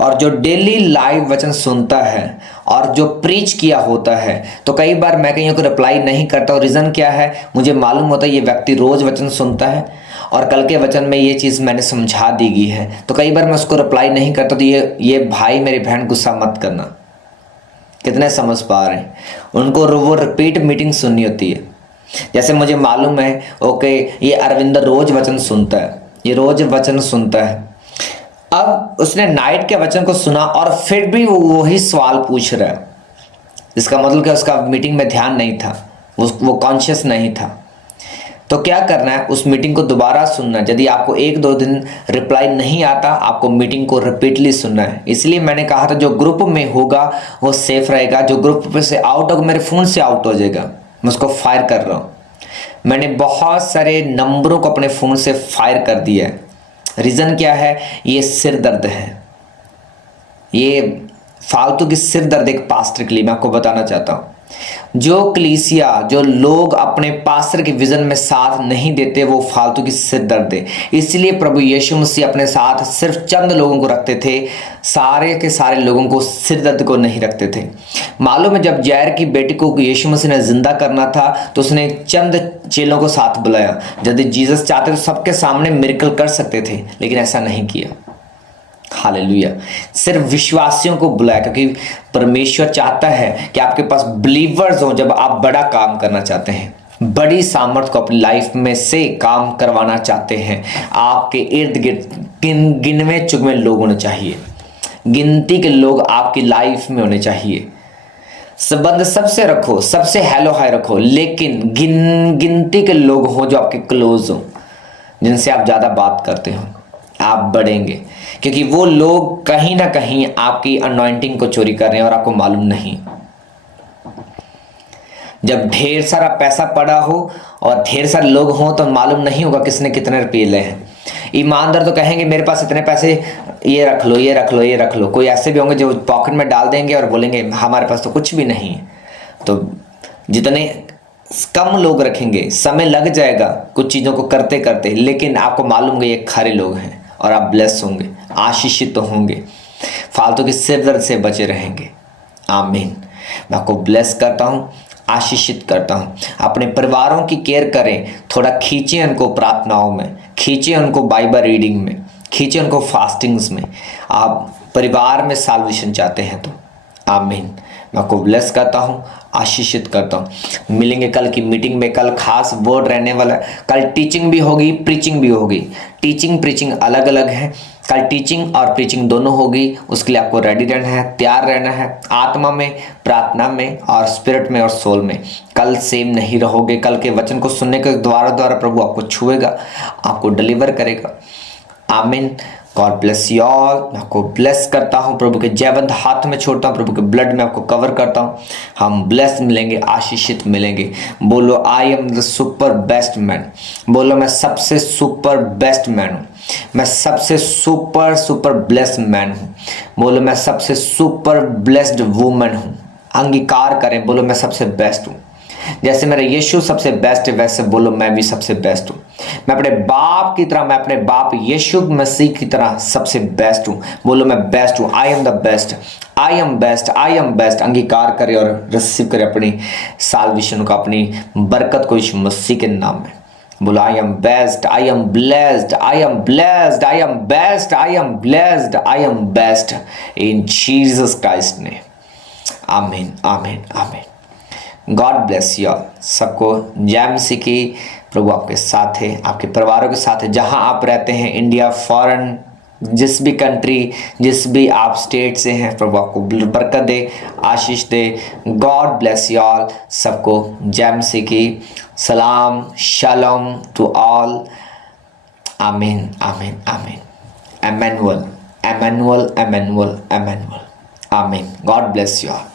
और जो डेली लाइव वचन सुनता है और जो प्रीच किया होता है, तो कई बार मैं कहीं को रिप्लाई नहीं करता हूँ। रीज़न क्या है, मुझे मालूम होता है ये व्यक्ति रोज़ वचन सुनता है और कल के वचन में ये चीज़ मैंने समझा दी गई है, तो कई बार मैं उसको रिप्लाई नहीं करता। तो ये भाई मेरी बहन गुस्सा मत करना। कितने समझ पा रहे हैं, उनको वो रिपीट मीटिंग सुननी होती है। जैसे मुझे मालूम है, ओके, ये अरविंदर रोज वचन सुनता है, ये रोज वचन सुनता है। अब उसने नाइट के वचन को सुना और फिर भी वो वही सवाल पूछ रहा है, इसका मतलब कि उसका मीटिंग में ध्यान नहीं था, वो कॉन्शियस नहीं था। तो क्या करना है, उस मीटिंग को दोबारा सुनना है। यदि आपको 1-2 दिन रिप्लाई नहीं आता, आपको मीटिंग को रिपीटली सुनना है। इसलिए मैंने कहा था जो ग्रुप में होगा वो सेफ रहेगा, जो ग्रुप से आउट होगा, मेरे फ़ोन से आउट हो जाएगा, मैं उसको फायर कर रहा हूँ। मैंने बहुत सारे नंबरों को अपने फ़ोन से फायर कर दिया है। रीज़न क्या है, ये सिर दर्द है, ये फालतू की सिर दर्द एक पास्टर के लिए मैं आपको बताना चाहता हूँ। जो कलीसिया, जो लोग अपने पास्टर के विजन में साथ नहीं देते, वो फालतू की सिर दर्द है। इसलिए प्रभु यीशु मसीह अपने साथ सिर्फ चंद लोगों को रखते थे, सारे के सारे लोगों को सिर दर्द को नहीं रखते थे। मालूम है, जब जैर की बेटी को यीशु मसीह ने जिंदा करना था तो उसने चंद चेलों को साथ बुलाया। यदि जीसस चाहते तो सबके सामने मिरेकल कर सकते थे, लेकिन ऐसा नहीं किया। हालेलुया। सिर्फ विश्वासियों को बुलाया, क्योंकि परमेश्वर चाहता है कि आपके पास बिलीवर्स हो। जब आप बड़ा काम करना चाहते हैं, बड़ी सामर्थ को अपनी लाइफ में से काम करवाना चाहते हैं, आपके इर्द गिर्द गिनवे चुगवे लोग होने चाहिए, गिनती के लोग आपकी लाइफ में होने चाहिए। संबंध सबसे रखो, सबसे हेलो हाय रखो, लेकिन गिनती के लोग हो जो आपके क्लोज हो, जिनसे आप ज़्यादा बात करते हो, आप बढ़ेंगे। क्योंकि वो लोग कहीं ना कहीं आपकी अनॉइंटिंग को चोरी कर रहे हैं और आपको मालूम नहीं। जब ढेर सारा पैसा पड़ा हो और ढेर सारे लोग हों तो मालूम नहीं होगा किसने कितने रुपये ले हैं। ईमानदार तो कहेंगे मेरे पास इतने पैसे, ये रख लो, ये रख लो, ये रख लो। कोई ऐसे भी होंगे जो पॉकेट में डाल देंगे और बोलेंगे हमारे पास तो कुछ भी नहीं है। तो जितने कम लोग रखेंगे, समय लग जाएगा कुछ चीज़ों को करते करते, लेकिन आपको मालूम है ये खरे लोग हैं और आप ब्लेस होंगे, आशीषित तो होंगे, फालतू के सिरदर्द से बचे रहेंगे। आमीन। मैं आपको ब्लेस करता हूँ, आशीषित करता हूँ। अपने परिवारों की केयर करें, थोड़ा खींचें उनको प्रार्थनाओं में, खींचें उनको बाइबल रीडिंग में, खींचें उनको फास्टिंग्स में। आप परिवार में साल्वेशन चाहते हैं तो आमीन। मैं आपको ब्लेस करता हूँ, आशीषित करता हूँ। मिलेंगे कल की मीटिंग में। कल खास वर्ड रहने वाला है। कल टीचिंग भी होगी, प्रीचिंग भी होगी। टीचिंग प्रीचिंग अलग अलग है। कल टीचिंग और प्रीचिंग दोनों होगी। उसके लिए आपको रेडी रहना है, तैयार रहना है, आत्मा में, प्रार्थना में और स्पिरिट में और सोल में। कल सेम नहीं रहोगे। कल के वचन को सुनने के द्वारा प्रभु आपको छुएगा, आपको डिलीवर करेगा। आमीन। God bless you all. मैं आपको ब्लेस करता हूँ, प्रभु के जयवंत हाथ में छोड़ता हूँ, प्रभु के ब्लड में आपको कवर करता हूँ। हम ब्लेस मिलेंगे, आशीषित मिलेंगे। बोलो I am the super best man. बोलो मैं सबसे सुपर बेस्ट मैन हूँ। मैं सबसे सुपर ब्लेस्ड मैन हूँ। बोलो मैं सबसे सुपर ब्लेस्ड वुमन हूँ। अंगीकार करें, बोलो मैं सबसे बेस्ट हूँ। जैसे मेरा यीशु सबसे बेस्ट है, वैसे बोलो मैं भी सबसे बेस्ट हूँ। मैं अपने बाप की तरह, मैं अपने बाप यीशु मसीह की तरह सबसे बेस्ट हूँ। बोलो मैं बेस्ट हूँ। I am the best, I am best, I am best. अंगीकार करे और रिसीव करे अपनी साल्वेशन को, अपनी बरकत को यीशु मसीह के नाम में। बोलो I am best, I am blessed, I am blessed, I am best, I am blessed, I am best in Jesus Christ ने। आमीन, आमीन, आमीन। God bless you all. सबको जय मसीह की। प्रभु आपके साथ है, आपके परिवारों के साथ है। जहां आप रहते हैं, इंडिया, फॉरेन, जिस भी कंट्री, जिस भी आप स्टेट से हैं, प्रभु आपको बरकत दे, आशीष दे। God bless you all. सबको जय मसीह की। सलाम, शालोम टू ऑल। आमीन, आमीन, आमीन। Emmanuel, Emmanuel, Emmanuel, Emmanuel. आमीन। God bless you all.